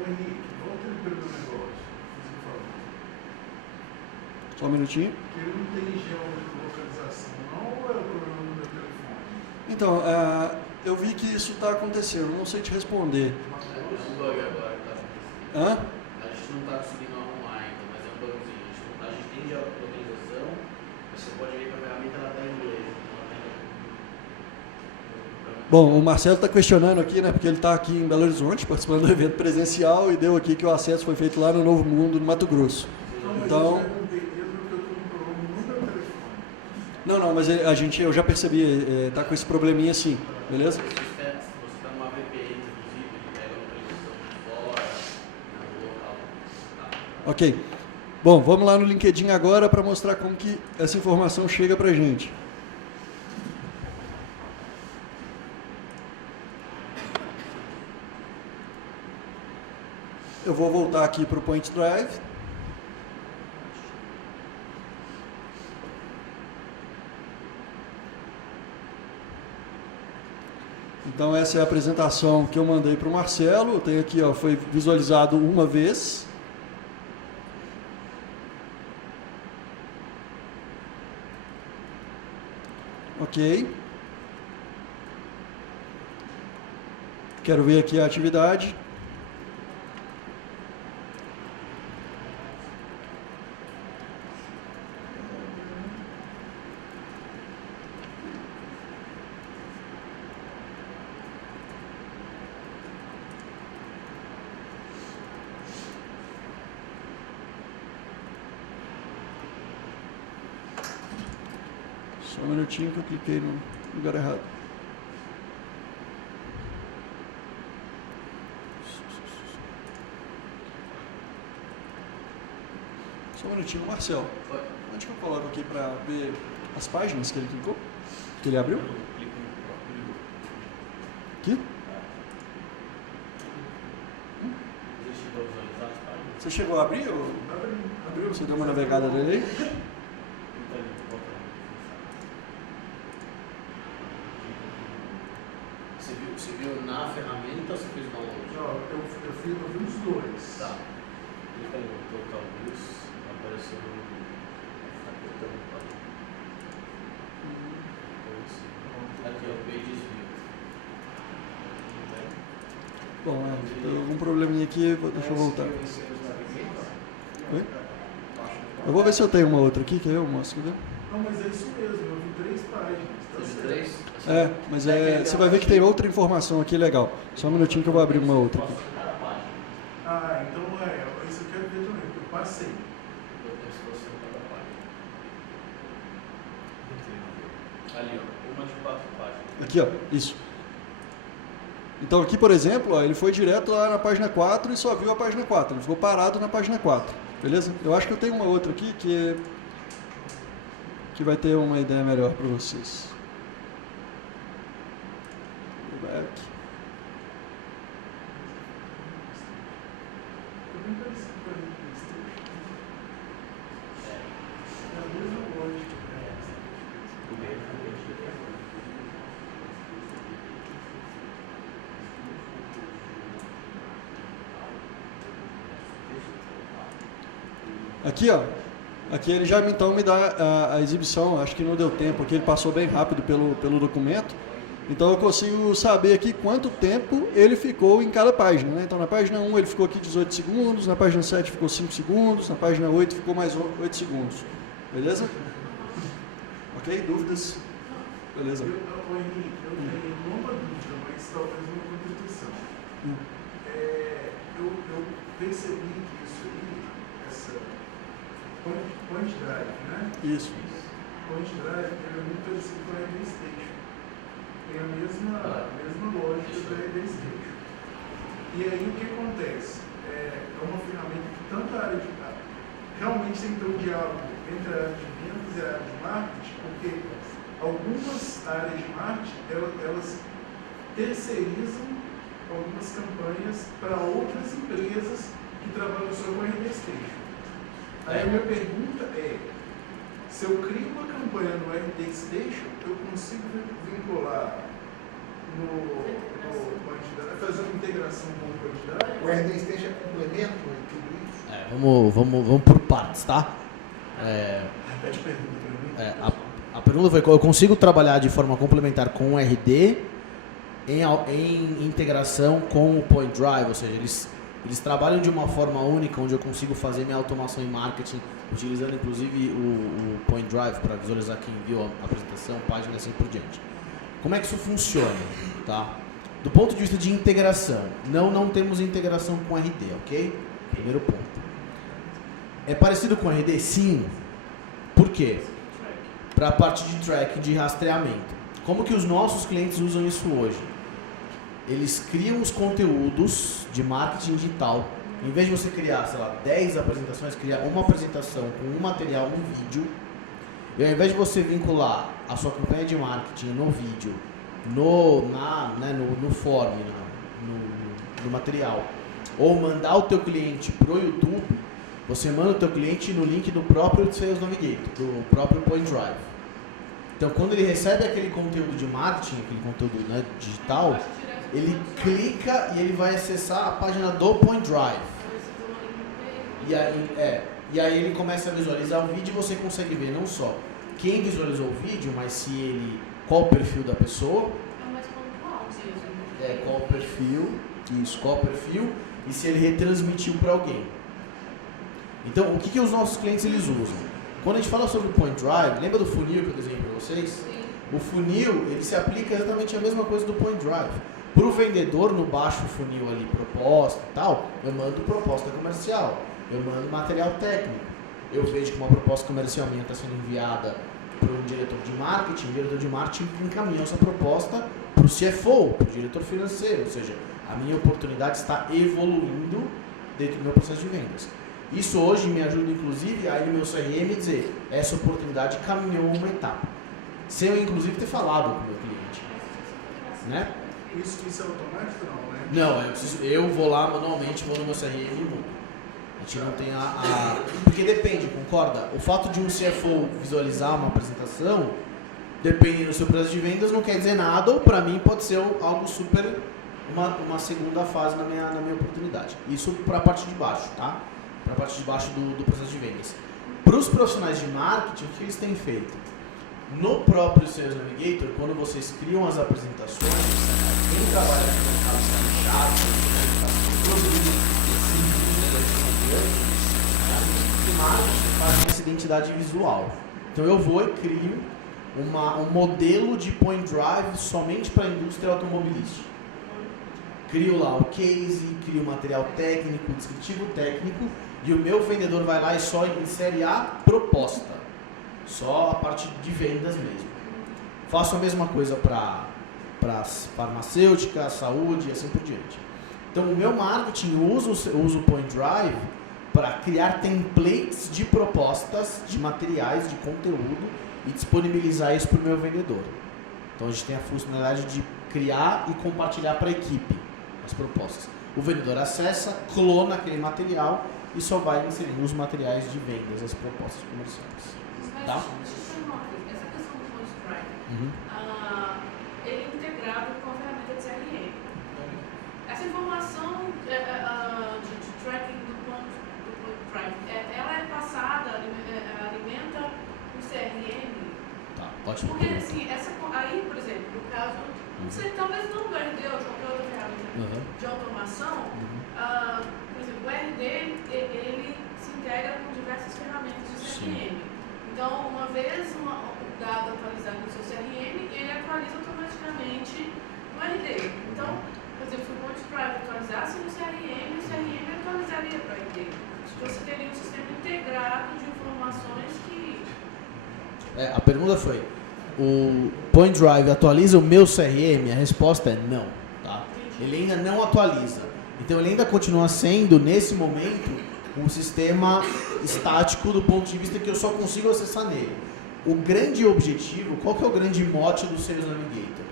ô Henrique, volta ali pelo negócio, por favor. Só um minutinho. Porque ele não tem geolocalização, não, ou é o problema do meu telefone? Então, eu vi que isso está acontecendo, não sei te responder. É um bug agora que está acontecendo. Hã? A gente não está conseguindo arrumar ainda, mas é um bugzinho. A gente tem geolocalização, mas você pode ver que a ferramenta está em inglês. Bom, o Marcelo está questionando aqui, né, porque ele está aqui em Belo Horizonte, participando do evento presencial e deu aqui que o acesso foi feito lá no Novo Mundo, no Mato Grosso. Então... Não, mas eu já percebi, está com esse probleminha sim, beleza? Se você está numa VPN, inclusive, ele pega a localização de fora, no local. Ok. Bom, vamos lá no LinkedIn agora para mostrar como que essa informação chega para a gente. Eu vou voltar aqui para o Point Drive. Então essa é a apresentação que eu mandei para o Marcelo. Eu tenho aqui, ó, foi visualizado uma vez. Ok. Quero ver aqui a atividade. Só um minutinho que eu cliquei no lugar errado. Só um minutinho, Marcelo. Onde que eu coloco aqui para ver as páginas que ele clicou? Que ele abriu? Aqui? Você chegou a abrir? Ou... Abriu? Você deu uma navegada nele aí? Você viu na ferramenta ou você fez download? Não, eu vi os dois. Tá. clica em Total Views, vai aparecer tá cortando o quadro. Aqui, ó, Pages View. Bom, tem algum probleminha aqui, deixa eu voltar. Oi? Eu vou ver se eu tenho uma outra aqui, que eu mostro, né? Não, mas é isso mesmo, eu vi 3 páginas. Tá certo. Mas você vai ver que tem outra informação aqui legal. Só um minutinho que eu vou abrir uma outra aqui. Ah, então isso eu quero ver também, porque eu passei. Ali, ó, uma de 4 páginas. Aqui, ó, isso. Então aqui, por exemplo, ó, ele foi direto lá na página 4 e só viu a página 4. Ele ficou parado na página 4. Beleza? Eu acho que eu tenho uma outra aqui que vai ter uma ideia melhor para vocês. Go back. Eu bem parecido com a PlayStation. É a mesma lógica. Aqui, ó. Aqui ele já então me dá a exibição, acho que não deu tempo aqui, ele passou bem rápido pelo documento. Então eu consigo saber aqui quanto tempo ele ficou em cada página, né? Então na página 1 ele ficou aqui 18 segundos, na página 7 ficou 5 segundos, na página 8 ficou mais 8 segundos. Beleza? Ok? Dúvidas? Beleza. Eu tenho uma dúvida, mas talvez uma contribuição. Eu percebi que isso aí, essa Point Drive, né? Isso. Point Drive é muito parecido com a RD Station. Tem a mesma lógica da RD Station. E aí o que acontece? É uma ferramenta que tanto a área de realmente tem que ter um diálogo entre a área de vendas e a área de marketing, porque algumas áreas de marketing elas terceirizam algumas campanhas para outras empresas que trabalham só com a RD Station. Aí a minha pergunta é, se eu crio uma campanha no RD Station, eu consigo vincular no Point Drive, fazer uma integração com o Point Drive? O RD Station é complemento em tudo isso? Vamos por partes, tá? Repete a pergunta para mim. A pergunta foi: eu consigo trabalhar de forma complementar com o RD em integração com o Point Drive, ou seja, eles trabalham de uma forma única, onde eu consigo fazer minha automação em marketing, utilizando inclusive o Point Drive para visualizar quem viu a apresentação, página e assim por diante. Como é que isso funciona? Tá? Do ponto de vista de integração, não temos integração com RD, ok? Primeiro ponto. É parecido com RD? Sim. Por quê? Para a parte de tracking, de rastreamento. Como que os nossos clientes usam isso hoje? Eles criam os conteúdos de marketing digital. Em vez de você criar, sei lá, 10 apresentações, criar uma apresentação com um material, um vídeo. E ao invés de você vincular a sua campanha de marketing no vídeo, no form, no material, ou mandar o teu cliente pro YouTube, você manda o teu cliente no link do próprio Sales Navigator, do próprio Point Drive. Então, quando ele recebe aquele conteúdo de marketing, aquele conteúdo digital, ele clica e ele vai acessar a página do Point Drive. E aí ele começa a visualizar o vídeo e você consegue ver não só quem visualizou o vídeo, mas qual o perfil da pessoa. Qual o perfil, qual o perfil, e se ele retransmitiu para alguém. Então, o que os nossos clientes eles usam? Quando a gente fala sobre o Point Drive, lembra do funil que eu desenhei para vocês? Sim. O funil, ele se aplica exatamente a mesma coisa do Point Drive. Para o vendedor, no baixo funil ali, proposta e tal, eu mando proposta comercial, eu mando material técnico. Eu vejo que uma proposta comercial minha está sendo enviada para um diretor de marketing, o diretor de marketing encaminha essa proposta para o CFO, para o diretor financeiro, ou seja, a minha oportunidade está evoluindo dentro do meu processo de vendas. Isso hoje me ajuda, inclusive, a ir no meu CRM e dizer, essa oportunidade caminhou uma etapa. Sem eu, inclusive, ter falado com o meu cliente. Né? Isso é automático não, né? Não, eu vou lá manualmente, vou no meu CRM e mudo. A gente não tem Porque depende, concorda? O fato de um CFO visualizar uma apresentação, dependendo do seu processo de vendas, não quer dizer nada, ou para mim pode ser algo super... Uma segunda fase na minha oportunidade. Isso para a parte de baixo, tá? para a parte de baixo do processo de vendas. Para os profissionais de marketing, o que eles têm feito? No próprio Sales Navigator, quando vocês criam as apresentações, quem trabalha com o mercado fechado, faz essa identidade visual. Então eu vou e crio um modelo de point drive somente para a indústria automobilística. Crio lá o case, crio o material técnico, descritivo técnico, e o meu vendedor vai lá e só insere a proposta. Só a parte de vendas mesmo. Faço a mesma coisa para farmacêutica, saúde e assim por diante. Então o meu marketing usa o Point Drive para criar templates de propostas, de materiais, de conteúdo e disponibilizar isso para o meu vendedor. Então a gente tem a funcionalidade de criar e compartilhar para a equipe as propostas. O vendedor acessa, clona aquele material e só vai inserindo os materiais de vendas, as propostas comerciais. Tá? Deixa eu falar uma coisa. Essa questão do Point Drive, ele é integrado com a ferramenta de CRM. Essa informação de tracking do Point Drive, ela é passada, alimenta o CRM? Tá, ótimo. Porque assim, aí, por exemplo, no caso, talvez não do RD ou de qualquer outra ferramenta de automação, por exemplo, o RD ele se integra com diversas ferramentas de CRM. Sim. Então, uma vez o dado atualizado no seu CRM, ele atualiza automaticamente no RD. Então, por exemplo, se o Point Drive atualizasse no CRM, o CRM atualizaria para o RD. Então, você teria um sistema integrado de informações que... A pergunta foi, o Point Drive atualiza o meu CRM? A resposta é não. Tá? Ele ainda não atualiza. Então, ele ainda continua sendo, nesse momento, um sistema estático do ponto de vista que eu só consigo acessar nele. O grande objetivo, qual que é o grande mote do Sales Navigator?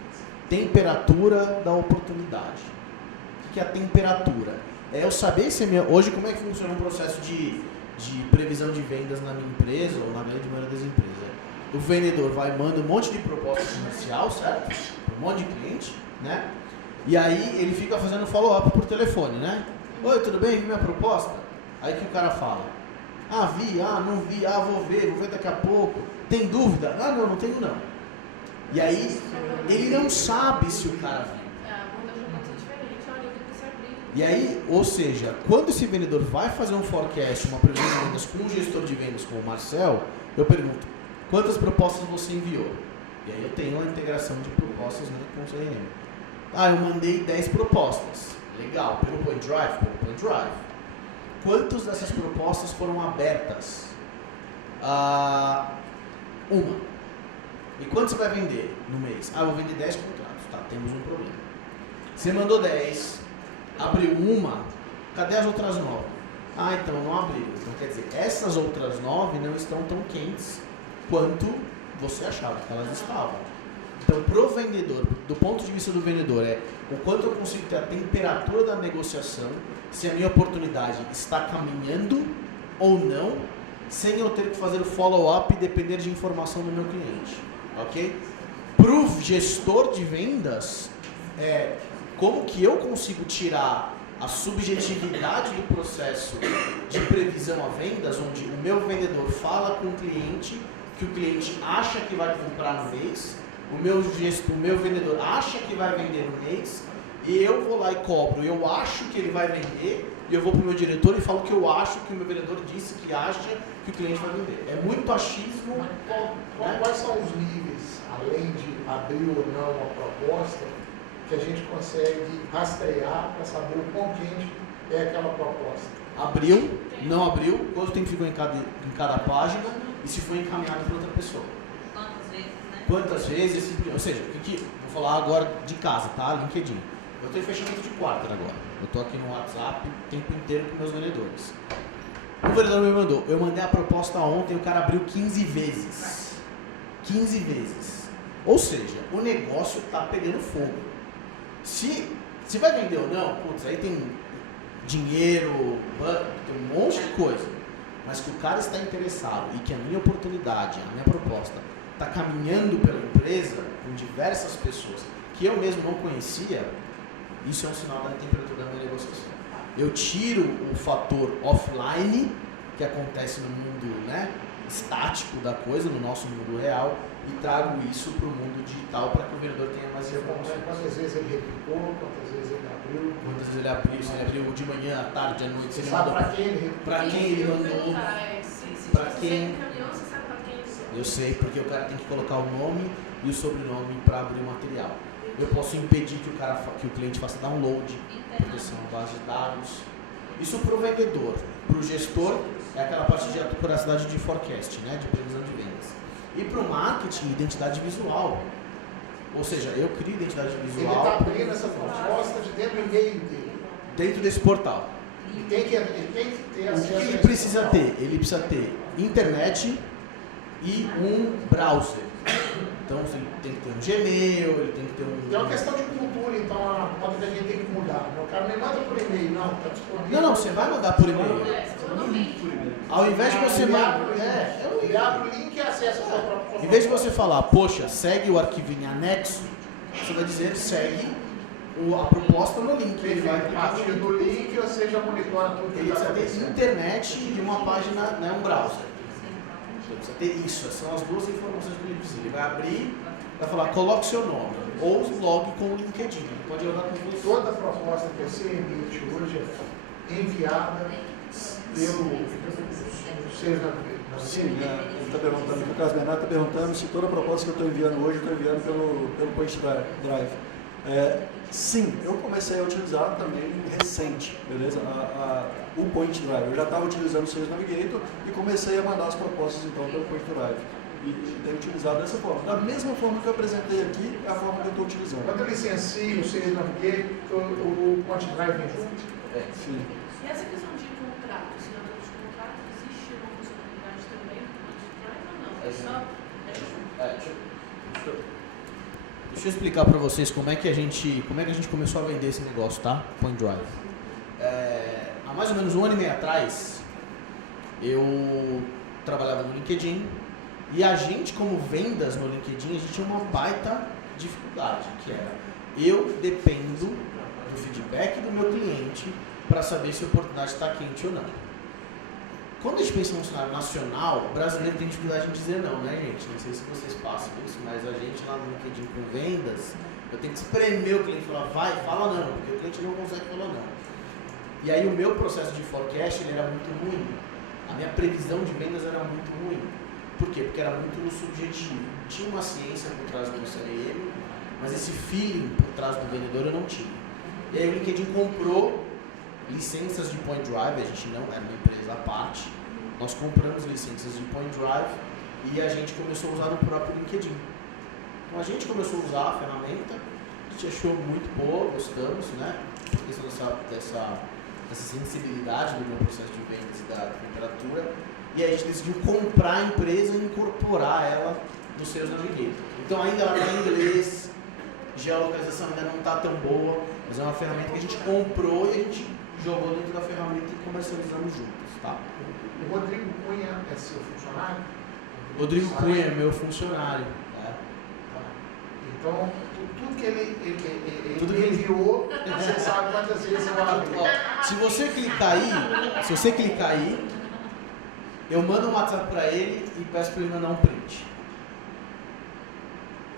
Temperatura da oportunidade. O que é a temperatura? É eu saber se hoje como é que funciona um processo de previsão de vendas na minha empresa ou na grande maioria das empresas. O vendedor manda um monte de proposta comercial, certo? Um monte de cliente, né? E aí ele fica fazendo follow-up por telefone, né? Oi, tudo bem? Viu minha proposta? Aí que o cara fala, vi, não vi, vou ver daqui a pouco, tem dúvida? Não tenho não. E aí, ele não sabe se o cara viu. E aí, ou seja, quando esse vendedor vai fazer um forecast, uma previsão de vendas com um gestor de vendas como o Marcel, eu pergunto, quantas propostas você enviou? E aí eu tenho uma integração de propostas, né, com o CRM. Eu mandei 10 propostas. Legal, pelo Point Drive? Pelo Point Drive. Quantas dessas propostas foram abertas? Uma. E quanto você vai vender no mês? Eu vou vender 10 contratos. Tá, temos um problema. Você mandou 10, abriu uma, cadê as outras 9? Então não abriu. Então quer dizer, essas outras 9 não estão tão quentes quanto você achava que elas estavam. Então, pro vendedor, do ponto de vista do vendedor, é o quanto eu consigo ter a temperatura da negociação, se a minha oportunidade está caminhando ou não, sem eu ter que fazer o follow-up e depender de informação do meu cliente, ok? Pro gestor de vendas, como que eu consigo tirar a subjetividade do processo de previsão a vendas, onde o meu vendedor fala com o cliente, que o cliente acha que vai comprar no mês, o meu vendedor acha que vai vender no mês, e eu vou lá e cobro, eu acho que ele vai vender, e eu vou para o meu diretor e falo que eu acho que o meu vendedor disse que acha que o cliente vai vender. É muito achismo. Quais são os níveis, além de abrir ou não a proposta, que a gente consegue rastrear para saber o quão quente é aquela proposta? Abriu, não abriu, quanto tempo ficou em cada página e se foi encaminhado para outra pessoa. Quantas vezes, ou seja, vou falar agora de casa, tá? LinkedIn. Eu tenho fechamento de quarter agora. Eu estou aqui no WhatsApp o tempo inteiro com meus vendedores. O vendedor me mandou, eu mandei a proposta ontem, o cara abriu 15 vezes. 15 vezes. Ou seja, o negócio está pegando fogo. Se vai vender ou não, aí tem dinheiro, tem um monte de coisa. Mas que o cara está interessado e que a minha oportunidade, a minha proposta, está caminhando pela empresa com diversas pessoas que eu mesmo não conhecia, isso é um sinal da temperatura da minha negociação. Eu tiro o fator offline, que acontece no mundo, né, estático da coisa, no nosso mundo real, e trago isso para o mundo digital para que o vendedor tenha mais informações. Quantas vezes ele replicou, quantas vezes ele abriu. Quantas vezes ele abriu, se ele abriu de manhã, à tarde, à noite, se ele Sabe mandou. para quem ele replicou. Para quem ele mandou. Pra quem? Você sabe para quem ele Eu sei, porque o cara tem que colocar o nome e o sobrenome para abrir o material. Eu posso impedir que o cliente faça download, proteção de base de dados. Isso para o vendedor. Para o gestor, é aquela parte de acuracidade de forecast, né, de previsão de vendas. E para o marketing, identidade visual. Ou seja, eu crio identidade Ele visual está abrindo essa proposta de dentro do e-mail dele. dentro desse portal. Ele tem que ter O acesso que a ele esse precisa portal. ter? Ele precisa ter internet e um browser. Então ele tem que ter um Gmail, ele tem que ter um... É uma questão de cultura, então a conta da gente tem que mudar. O cara nem manda por e-mail, não, está disponível. Não, você vai mandar por e-mail. Ao invés de você mandar... Ele abre o link e acessa a sua própria. Em vez de você falar, poxa, segue o arquivo em anexo, você vai dizer, segue a proposta no link. Ele vai partir do link, ou seja, monitora tudo que Ele está precisa ter acontecendo. internet e uma página, né, um browser. Ele precisa ter isso, são as duas informações que ele precisa. Ele vai abrir, vai falar, coloque seu nome, ou logue com o LinkedIn. Ele pode jogar com você. Toda proposta que você emite hoje é enviada pelo seja na Sim, ele está perguntando, o Carlos Bernardo está perguntando se toda proposta que eu estou enviando hoje, eu estou enviando pelo Point Drive. Sim, eu comecei a utilizar também recente, beleza? O Point Drive. Eu já estava utilizando o Sales Navigator e comecei a mandar as propostas então pelo Point Drive. E tenho utilizado dessa forma. Da mesma forma que eu apresentei aqui, é a forma que eu estou utilizando. Quando eu licencio o Sales Navigator, o Point Drive vem junto? Sim. E essa questão de contrato, assinatura de contrato, existe uma funcionalidade também do Point Drive ou não? É só... Deixa eu explicar para vocês como é que a gente começou a vender esse negócio, tá? Point Drive. Há mais ou menos 1 ano e meio atrás, eu trabalhava no LinkedIn e a gente, como vendas no LinkedIn, a gente tinha uma baita dificuldade, que era eu dependo do feedback do meu cliente para saber se a oportunidade está quente ou não. Quando a gente pensa em um cenário nacional, o brasileiro tem dificuldade em dizer não, né, gente? Não sei se vocês passam isso, mas a gente lá no LinkedIn com vendas, eu tenho que espremer o cliente e falar, vai, fala não, porque o cliente não consegue falar não. E aí o meu processo de forecast ele era muito ruim. A minha previsão de vendas era muito ruim. Por quê? Porque era muito no subjetivo. Tinha uma ciência por trás do CRM, mas esse feeling por trás do vendedor eu não tinha. E aí o LinkedIn comprou licenças de Point Drive, a gente não era uma empresa à parte, nós compramos licenças de Point Drive e a gente começou a usar no próprio LinkedIn. Então a gente começou a usar a ferramenta, a gente achou muito boa, gostamos, né? Por questão dessa sensibilidade do meu processo de vendas e da temperatura, e aí a gente decidiu comprar a empresa e incorporar ela no Sales Navigator. Então ainda ela está em inglês, geolocalização ainda não está tão boa, mas é uma ferramenta que a gente comprou e a gente jogou dentro da ferramenta e comercializamos juntos, tá? O Rodrigo Cunha é seu funcionário? Rodrigo Cunha é meu funcionário. Né? Então, tudo que ele enviou, você sabe quantas vezes eu abri. Se você clicar aí, eu mando um WhatsApp para ele e peço para ele mandar um print.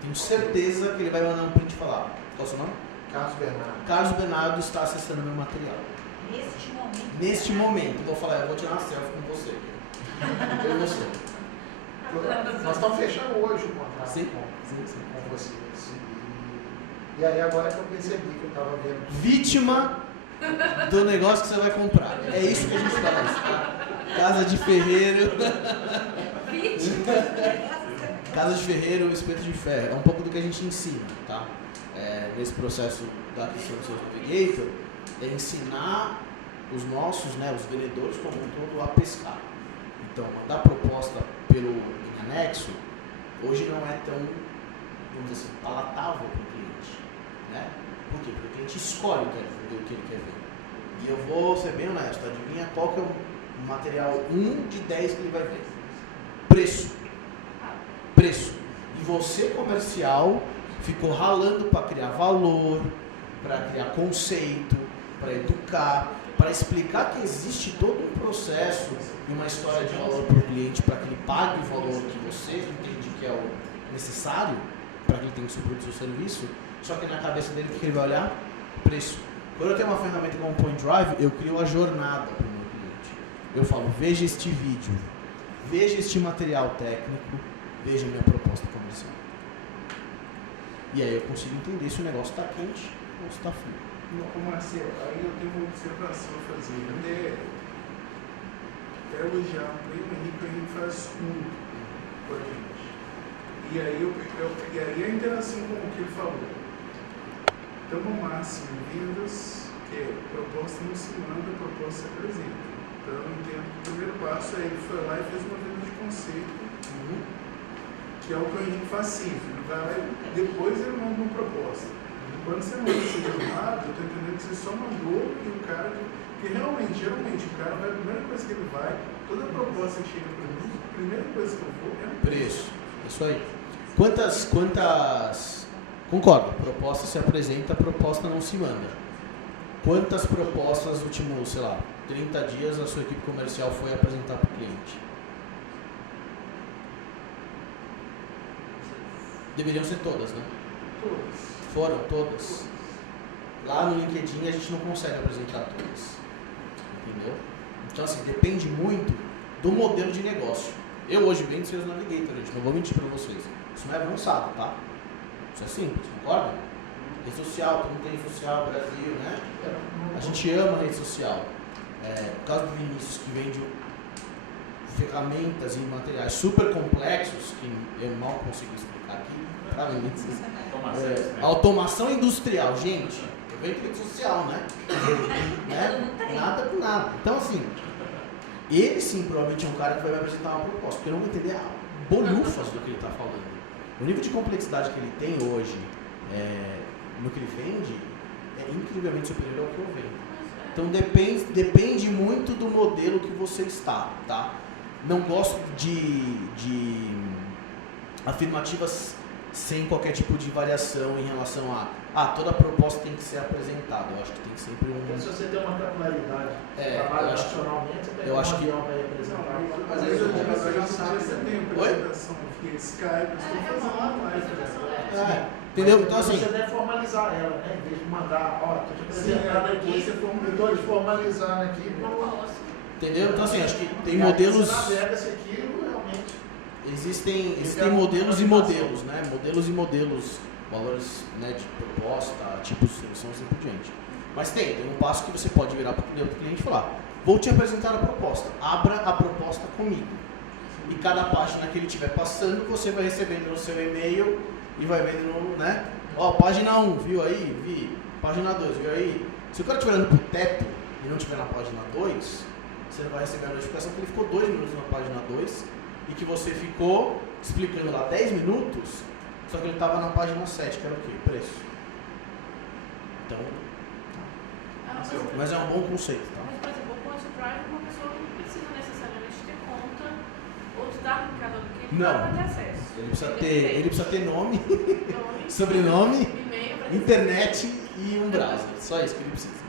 Tenho certeza que ele vai mandar um print e falar. Qual é o seu nome? Carlos Bernardo. Carlos Bernardo está acessando meu material. Neste momento, vou falar, eu vou tirar uma selfie com você. Eu e você. Nós estamos fechando hoje o contrato Sim. com você. E aí agora que eu percebi que eu estava vendo. Vítima do negócio que você vai comprar. É isso que a gente faz. Tá? Casa de ferreiro. Casa de ferreiro, espeto de ferro. É um pouco do que a gente ensina, tá? Nesse processo da aquisição do Sales Navigator, é ensinar os nossos, né, os vendedores como um todo a pescar. Então, mandar proposta pelo anexo, hoje não é tão, vamos dizer assim, palatável para o cliente. Né? Por quê? Porque o cliente escolhe o que ele quer ver. E eu vou ser bem honesto, adivinha qual que é o material 1 de 10 que ele vai ver? Preço. E você, comercial, ficou ralando para criar valor, para criar conceito, para educar. para explicar que existe todo um processo e uma história de valor para o cliente, para que ele pague o valor que você entende que é o necessário para que ele tenha o seu produto ou seu serviço, só que na cabeça dele o que ele vai olhar? Preço. Quando eu tenho uma ferramenta como Point Drive, eu crio a jornada para o meu cliente. Eu falo, veja este vídeo, veja este material técnico, veja minha proposta comercial. E aí eu consigo entender se o negócio está quente ou se está frio. Não, Marcelo, aí eu tenho uma observação a fazer. Até elogiar o Henrique, o Henrique faz muito com a gente. E aí a interação com o que ele falou. Então, o máximo em vendas, que é proposta não se manda, proposta se apresenta. Então, eu entendo que o primeiro passo é ele foi lá e fez uma venda de conceito, que é o que o Henrique faz sempre. Ele vai lá e depois ele manda uma proposta. Quando você manda esse jornada, eu estou entendendo que você só mandou e o cara. Porque geralmente o cara vai, a primeira coisa que ele vai, toda proposta que chega para mim, a primeira coisa que eu vou é o preço. Isso aí. Quantas. Concordo, proposta se apresenta, proposta não se manda. Quantas propostas nos últimos, 30 dias a sua equipe comercial foi apresentar para o cliente? Deveriam ser todas, né? todas. Foram todas. Lá no LinkedIn a gente não consegue apresentar todas. Entendeu? Então, assim, depende muito do modelo de negócio. Eu hoje vendo Sales Navigator, gente, não vou mentir para vocês. Isso não é avançado, tá? Isso é simples, concorda? Rede social, todo mundo tem rede social, Brasil, né? A gente ama a rede social. No caso do Vinícius, que vende ferramentas e materiais super complexos, que eu mal consigo explicar aqui, para Vinícius. Automação industrial, gente, eu venho de rede social, né? Nada com nada. Então, assim, ele sim provavelmente é um cara que vai me apresentar uma proposta, porque eu não vou entender bolhufas do que ele está falando. O nível de complexidade que ele tem hoje no que ele vende é incrivelmente superior ao que eu vendo. Então depende muito do modelo que você está, tá? Não gosto de afirmativas sem qualquer tipo de variação em relação a toda proposta tem que ser apresentada. Eu acho que tem sempre um... Se você tem uma capilaridade, trabalha nacionalmente, você tem um avião para representar. Às vezes eu já sabe, você tem apresentação via Skype, estou fazendo uma live. Entendeu? Então, assim, você deve formalizar ela, né? Em vez de mandar, estou te apresentando aqui, eu estou te formalizando aqui. Entendeu? Então, assim, acho que tem modelos... Você navega esse aqui, realmente. Existem modelos e modelos, né? Modelos e modelos, valores, né, de proposta, tipos de solução, assim por diante. Mas tem um passo que você pode virar para o cliente e falar: vou te apresentar a proposta, abra a proposta comigo. E cada página que ele estiver passando, você vai recebendo no seu e-mail e vai vendo, né? Página 1, viu aí? Vi. Página 2, viu aí? Se o cara estiver olhando para o teto e não estiver na página 2, você vai receber a notificação que ele ficou 2 minutos na página 2 e que você ficou explicando lá 10 minutos, só que ele estava na página 7, que era o quê? Preço. Então, mas é um bom conceito, tá? Mas, por exemplo, o Point Drive, uma pessoa não precisa necessariamente ter conta ou estar no canal do cliente para ter acesso. Ele precisa ter nome, sobrenome, internet e um browser. Só isso que ele precisa.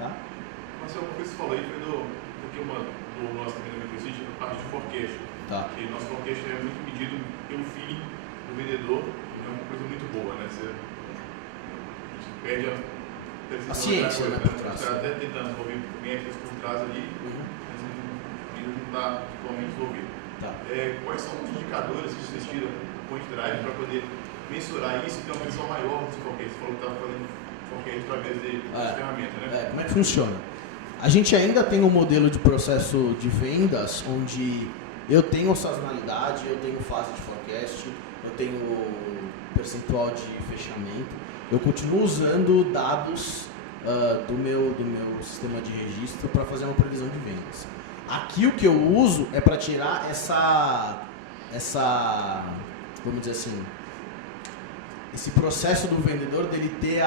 Tá? Mas uma coisa que você falou aí foi do nosso treinamento que existe, a parte de forecast. Tá. Porque nosso forecast é muito medido pelo feeling do vendedor, que é uma coisa muito boa, né? Você perde a ciência, né? Você está até tentando desenvolver métricas por trás ali, mas ainda não está totalmente desenvolvido. Tá. Quais são os indicadores que vocês tiram do Point Drive para poder mensurar isso e ter uma visão maior do forecast? Você falou que estava fazendo forecast através de ferramenta, né? Como é que funciona? A gente ainda tem um modelo de processo de vendas onde eu tenho sazonalidade, eu tenho fase de forecast, eu tenho percentual de fechamento. Eu continuo usando dados do meu sistema de registro para fazer uma previsão de vendas. Aqui o que eu uso é para tirar essa, vamos dizer assim, esse processo do vendedor dele ter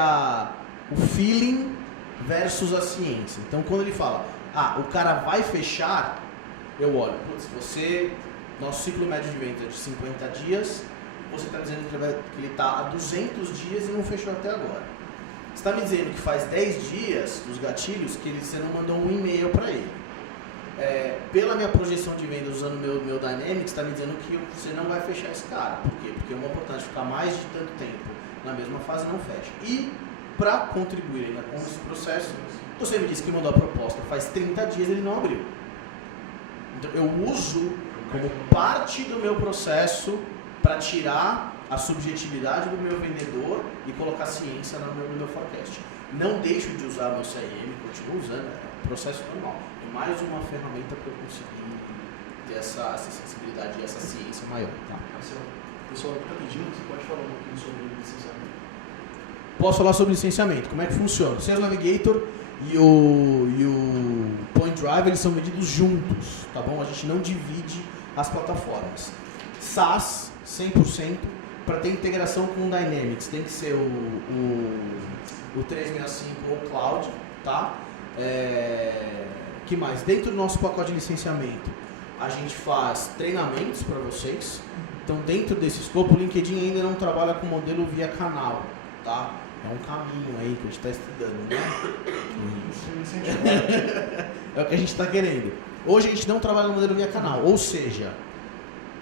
o feeling versus a ciência. Então quando ele fala, o cara vai fechar, eu olho, nosso ciclo médio de venda é de 50 dias, você está dizendo que ele está há 200 dias e não fechou até agora. Você está me dizendo que faz 10 dias dos gatilhos que você não mandou um e-mail para ele. Pela minha projeção de vendas usando o meu Dynamics, está me dizendo que você não vai fechar esse cara. Por quê? Porque uma oportunidade de ficar mais de tanto tempo na mesma fase não fecha. E para contribuir ainda com esse processo, você me disse que mandou a proposta faz 30 dias e ele não abriu. Então eu uso como parte do meu processo para tirar a subjetividade do meu vendedor e colocar ciência no meu forecast. Não deixo de usar meu CRM, continuo usando, é um processo normal. É mais uma ferramenta para eu conseguir ter essa sensibilidade e essa ciência maior. Tá? Pessoal, rapidinho, você pode falar um pouquinho sobre o licenciamento? Posso falar sobre licenciamento, como é que funciona? O Sales Navigator e o Point Drive, eles são medidos juntos, tá bom? A gente não divide as plataformas. SaaS, 100%, para ter integração com o Dynamics, tem que ser o 365 ou o Cloud, tá? Que mais? Dentro do nosso pacote de licenciamento, a gente faz treinamentos para vocês. Então, dentro desse escopo, o LinkedIn ainda não trabalha com modelo via canal, tá? É um caminho aí que a gente está estudando, né? É o que a gente está querendo. Hoje a gente não trabalha no modelo via canal, ou seja,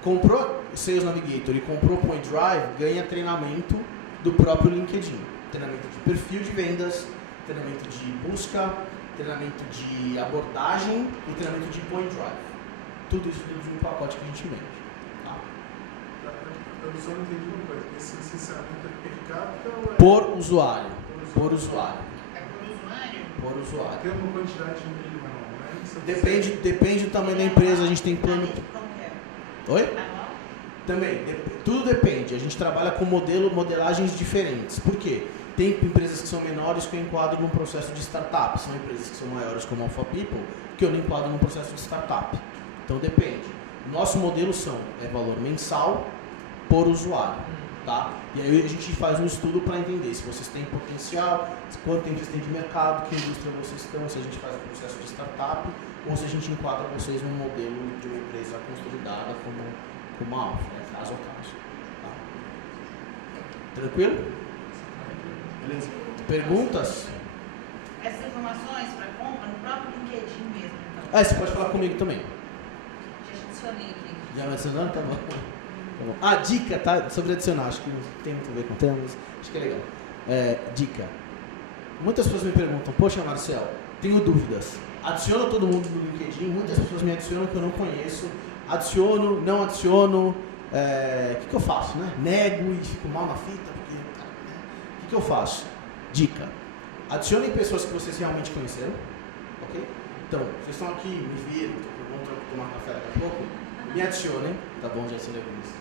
comprou Sales Navigator e comprou Point Drive, ganha treinamento do próprio LinkedIn. Treinamento de perfil de vendas, treinamento de busca, treinamento de abordagem e treinamento de Point Drive. Tudo isso dentro de um pacote que a gente vende. Tá? Eu só não entendi uma coisa. Esse licenciamento é per capita ou é... Por usuário. Por usuário. É por usuário? Por usuário. Tem uma quantidade mínima, não, né? Depende do tamanho da empresa, a gente tem plano... Como que é? Oi? Anual? Também, tudo depende. A gente trabalha com modelagens diferentes. Por quê? Tem empresas que são menores que eu enquadro num processo de startup. São empresas que são maiores como a Alpha People que eu não enquadro num processo de startup. Então depende. Nosso modelo é valor mensal por usuário. Tá? E aí a gente faz um estudo para entender se vocês têm potencial, quanto tempo vocês têm de mercado, que indústria vocês estão, se a gente faz um processo de startup ou se a gente enquadra vocês num modelo de uma empresa consolidada como a Alpha, né? Caso a caso. Tá? Tranquilo? Beleza. Perguntas? Essas informações para compra no próprio LinkedIn mesmo, então. Você pode falar comigo também. Já adicionei aqui. Já vai adicionando? Tá bom. Tá bom. Ah, dica, tá? Sobre adicionar, acho que não tem muito a ver com o tema, mas acho que é legal. Dica. Muitas pessoas me perguntam, poxa Marcel, tenho dúvidas. Adiciono todo mundo no LinkedIn, muitas pessoas me adicionam que eu não conheço. Adiciono, não adiciono, o que eu faço, né? Nego e fico mal na fita, porque, cara, né? O que eu faço? Dica. Adicionem pessoas que vocês realmente conheceram, ok? Então, vocês estão aqui, me viram, vamos tomar café daqui a pouco, me adicionem, tá bom? Já adicionei com isso.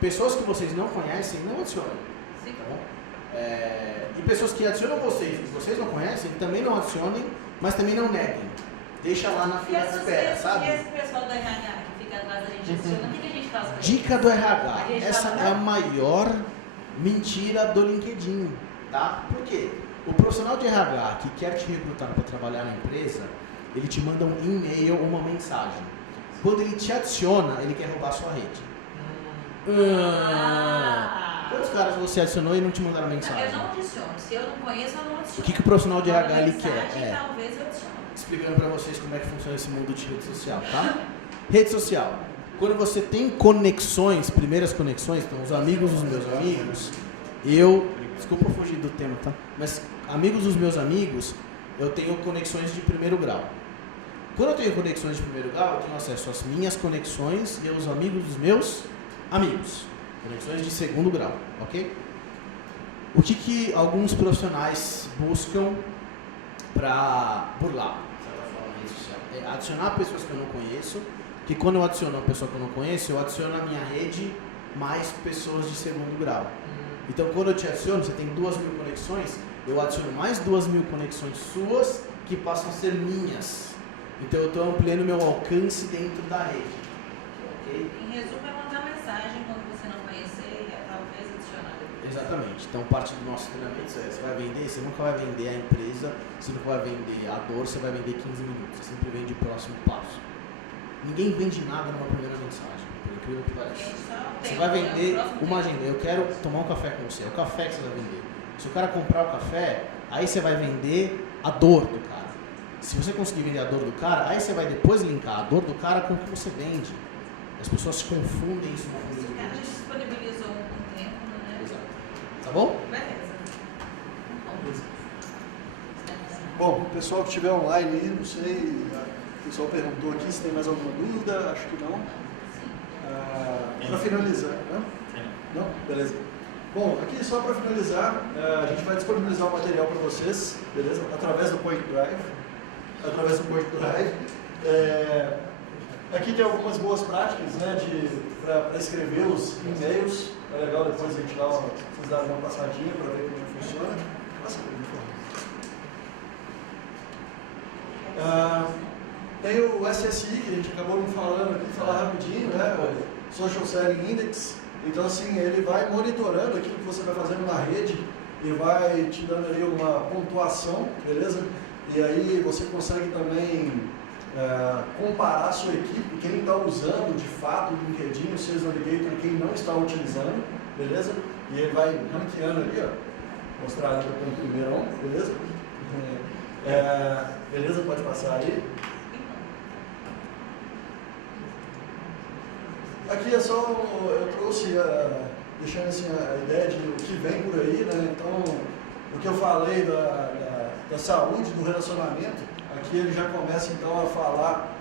Pessoas que vocês não conhecem, não adicionem, tá bom? E pessoas que adicionam vocês e vocês não conhecem, também não adicionem, mas também não neguem. Deixa lá na fila de espera, sabe? E esse pessoal do RH que fica atrás da gente adiciona, o que a gente faz com Dica eles? do RH. A gente Essa é a maior mentira do LinkedIn, tá? Por quê? O profissional de RH que quer te recrutar para trabalhar na empresa, ele te manda um e-mail ou uma mensagem. Quando ele te adiciona, ele quer roubar a sua rede. Quantos caras você adicionou e não te mandaram mensagem? Eu não adiciono. Se eu não conheço, eu não adiciono. O que o profissional de RH ele mensagem, quer? Talvez eu adicione. Explicando para vocês como é que funciona esse mundo de rede social, tá? Rede social. Quando você tem conexões, primeiras conexões, então os amigos dos meus amigos, desculpa eu fugir do tema, tá? Mas amigos dos meus amigos, eu tenho conexões de primeiro grau. Quando eu tenho conexões de primeiro grau, eu tenho acesso às minhas conexões e aos amigos dos meus amigos. Conexões de segundo grau, ok? O que alguns profissionais buscam para burlar, de certa forma, na rede social? É adicionar pessoas que eu não conheço, que quando eu adiciono uma pessoa que eu não conheço, eu adiciono na minha rede mais pessoas de segundo grau. Então, quando eu te adiciono, você tem 2.000 conexões, eu adiciono mais 2.000 conexões suas que passam a ser minhas. Então, eu estou ampliando meu alcance dentro da rede. Okay? Em resumo, é mandar mensagem quando você não conhecer e talvez adicionar. Exatamente. Então, parte do nosso treinamento você vai vender, você nunca vai vender a empresa, você nunca vai vender a dor, você vai vender 15 minutos. Você sempre vende o próximo passo. Ninguém vende nada numa primeira mensagem, por incrível que pareça. Você vai vender uma agenda. Eu quero tomar um café com você. É o café que você vai vender. Se o cara comprar o café, aí você vai vender a dor do cara. Se você conseguir vender a dor do cara, aí você vai depois linkar a dor do cara com o que você vende. As pessoas se confundem isso. O cara disponibilizou um tempo, né? Exato. Tá bom? Beleza. Bom, o pessoal que estiver online aí, não sei, o pessoal perguntou aqui se tem mais alguma dúvida, acho que não. Para finalizar, né? Não? Beleza. Bom, aqui só para finalizar, a gente vai disponibilizar o material para vocês, beleza? Através do Point Drive. Aqui tem algumas boas práticas, né, para escrever os e-mails. É legal depois a gente vocês darem uma passadinha para ver como funciona. Passa por tem o SSI, que a gente acabou me falando aqui, falar rapidinho, né? O Social Selling Index. Então, assim, ele vai monitorando aquilo que você vai fazendo na rede e vai te dando ali uma pontuação, beleza? E aí você consegue também comparar a sua equipe, quem está usando de fato o LinkedIn, o Sales Navigator, e quem não está utilizando, beleza? E ele vai ranqueando ali, ó, mostrar ali para o primeirão, beleza? Beleza, pode passar aí. Aqui é só, eu trouxe, deixando assim a ideia de o que vem por aí, né? Então, o que eu falei da saúde, do relacionamento, aqui ele já começa então a falar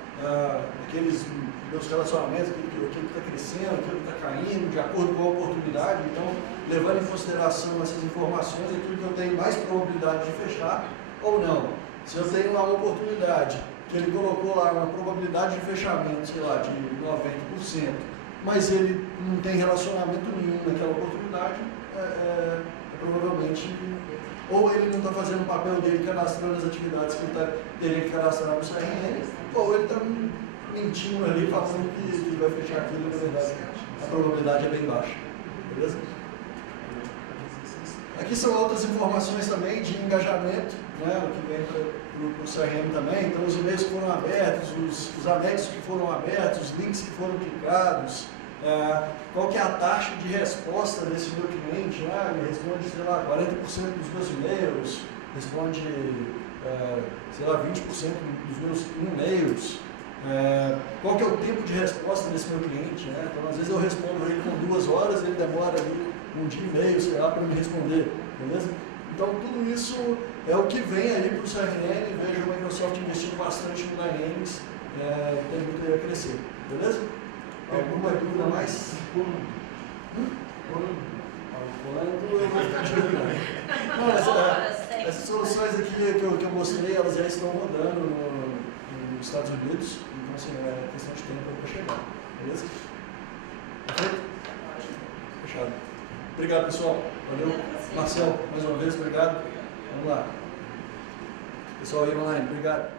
aqueles meus relacionamentos, aquilo que está crescendo, aquilo que está caindo, de acordo com a oportunidade. Então, levando em consideração essas informações, aquilo que eu tenho mais probabilidade de fechar ou não. Se eu tenho lá uma oportunidade, que ele colocou lá uma probabilidade de fechamento, sei lá, de 90%, mas ele não tem relacionamento nenhum naquela oportunidade, provavelmente, ou ele não está fazendo o papel dele cadastrando as atividades que ele teria que cadastrar no CRM, ou ele está mentindo ali, falando que vai fechar aquilo, na verdade a probabilidade é bem baixa. Beleza? Aqui são outras informações também de engajamento, né, o que vem para o CRM também. Então, os e-mails que foram abertos, os anexos que foram abertos, os links que foram clicados, qual que é a taxa de resposta desse meu cliente, né? Ele responde, sei lá, 40% dos meus e-mails, responde, sei lá, 20% dos meus e-mails. Qual que é o tempo de resposta desse meu cliente, né? Então, às vezes eu respondo ele com 2 horas, ele demora ali um dia e meio, sei lá, para me responder, beleza? Então, tudo isso é o que vem aí para o CRM. Vejo a Microsoft investindo bastante no Dynamics, tem muito aí a crescer, beleza? Alguma dúvida mais? Quando eu vou ficar de olho. Essas soluções aqui que eu mostrei, elas já estão rodando nos Estados Unidos, então assim, é questão de tempo para chegar, beleza? Perfeito? Fechado. Obrigado, pessoal. Valeu. Marcel, mais uma vez, obrigado. Vamos lá. Pessoal aí online, obrigado.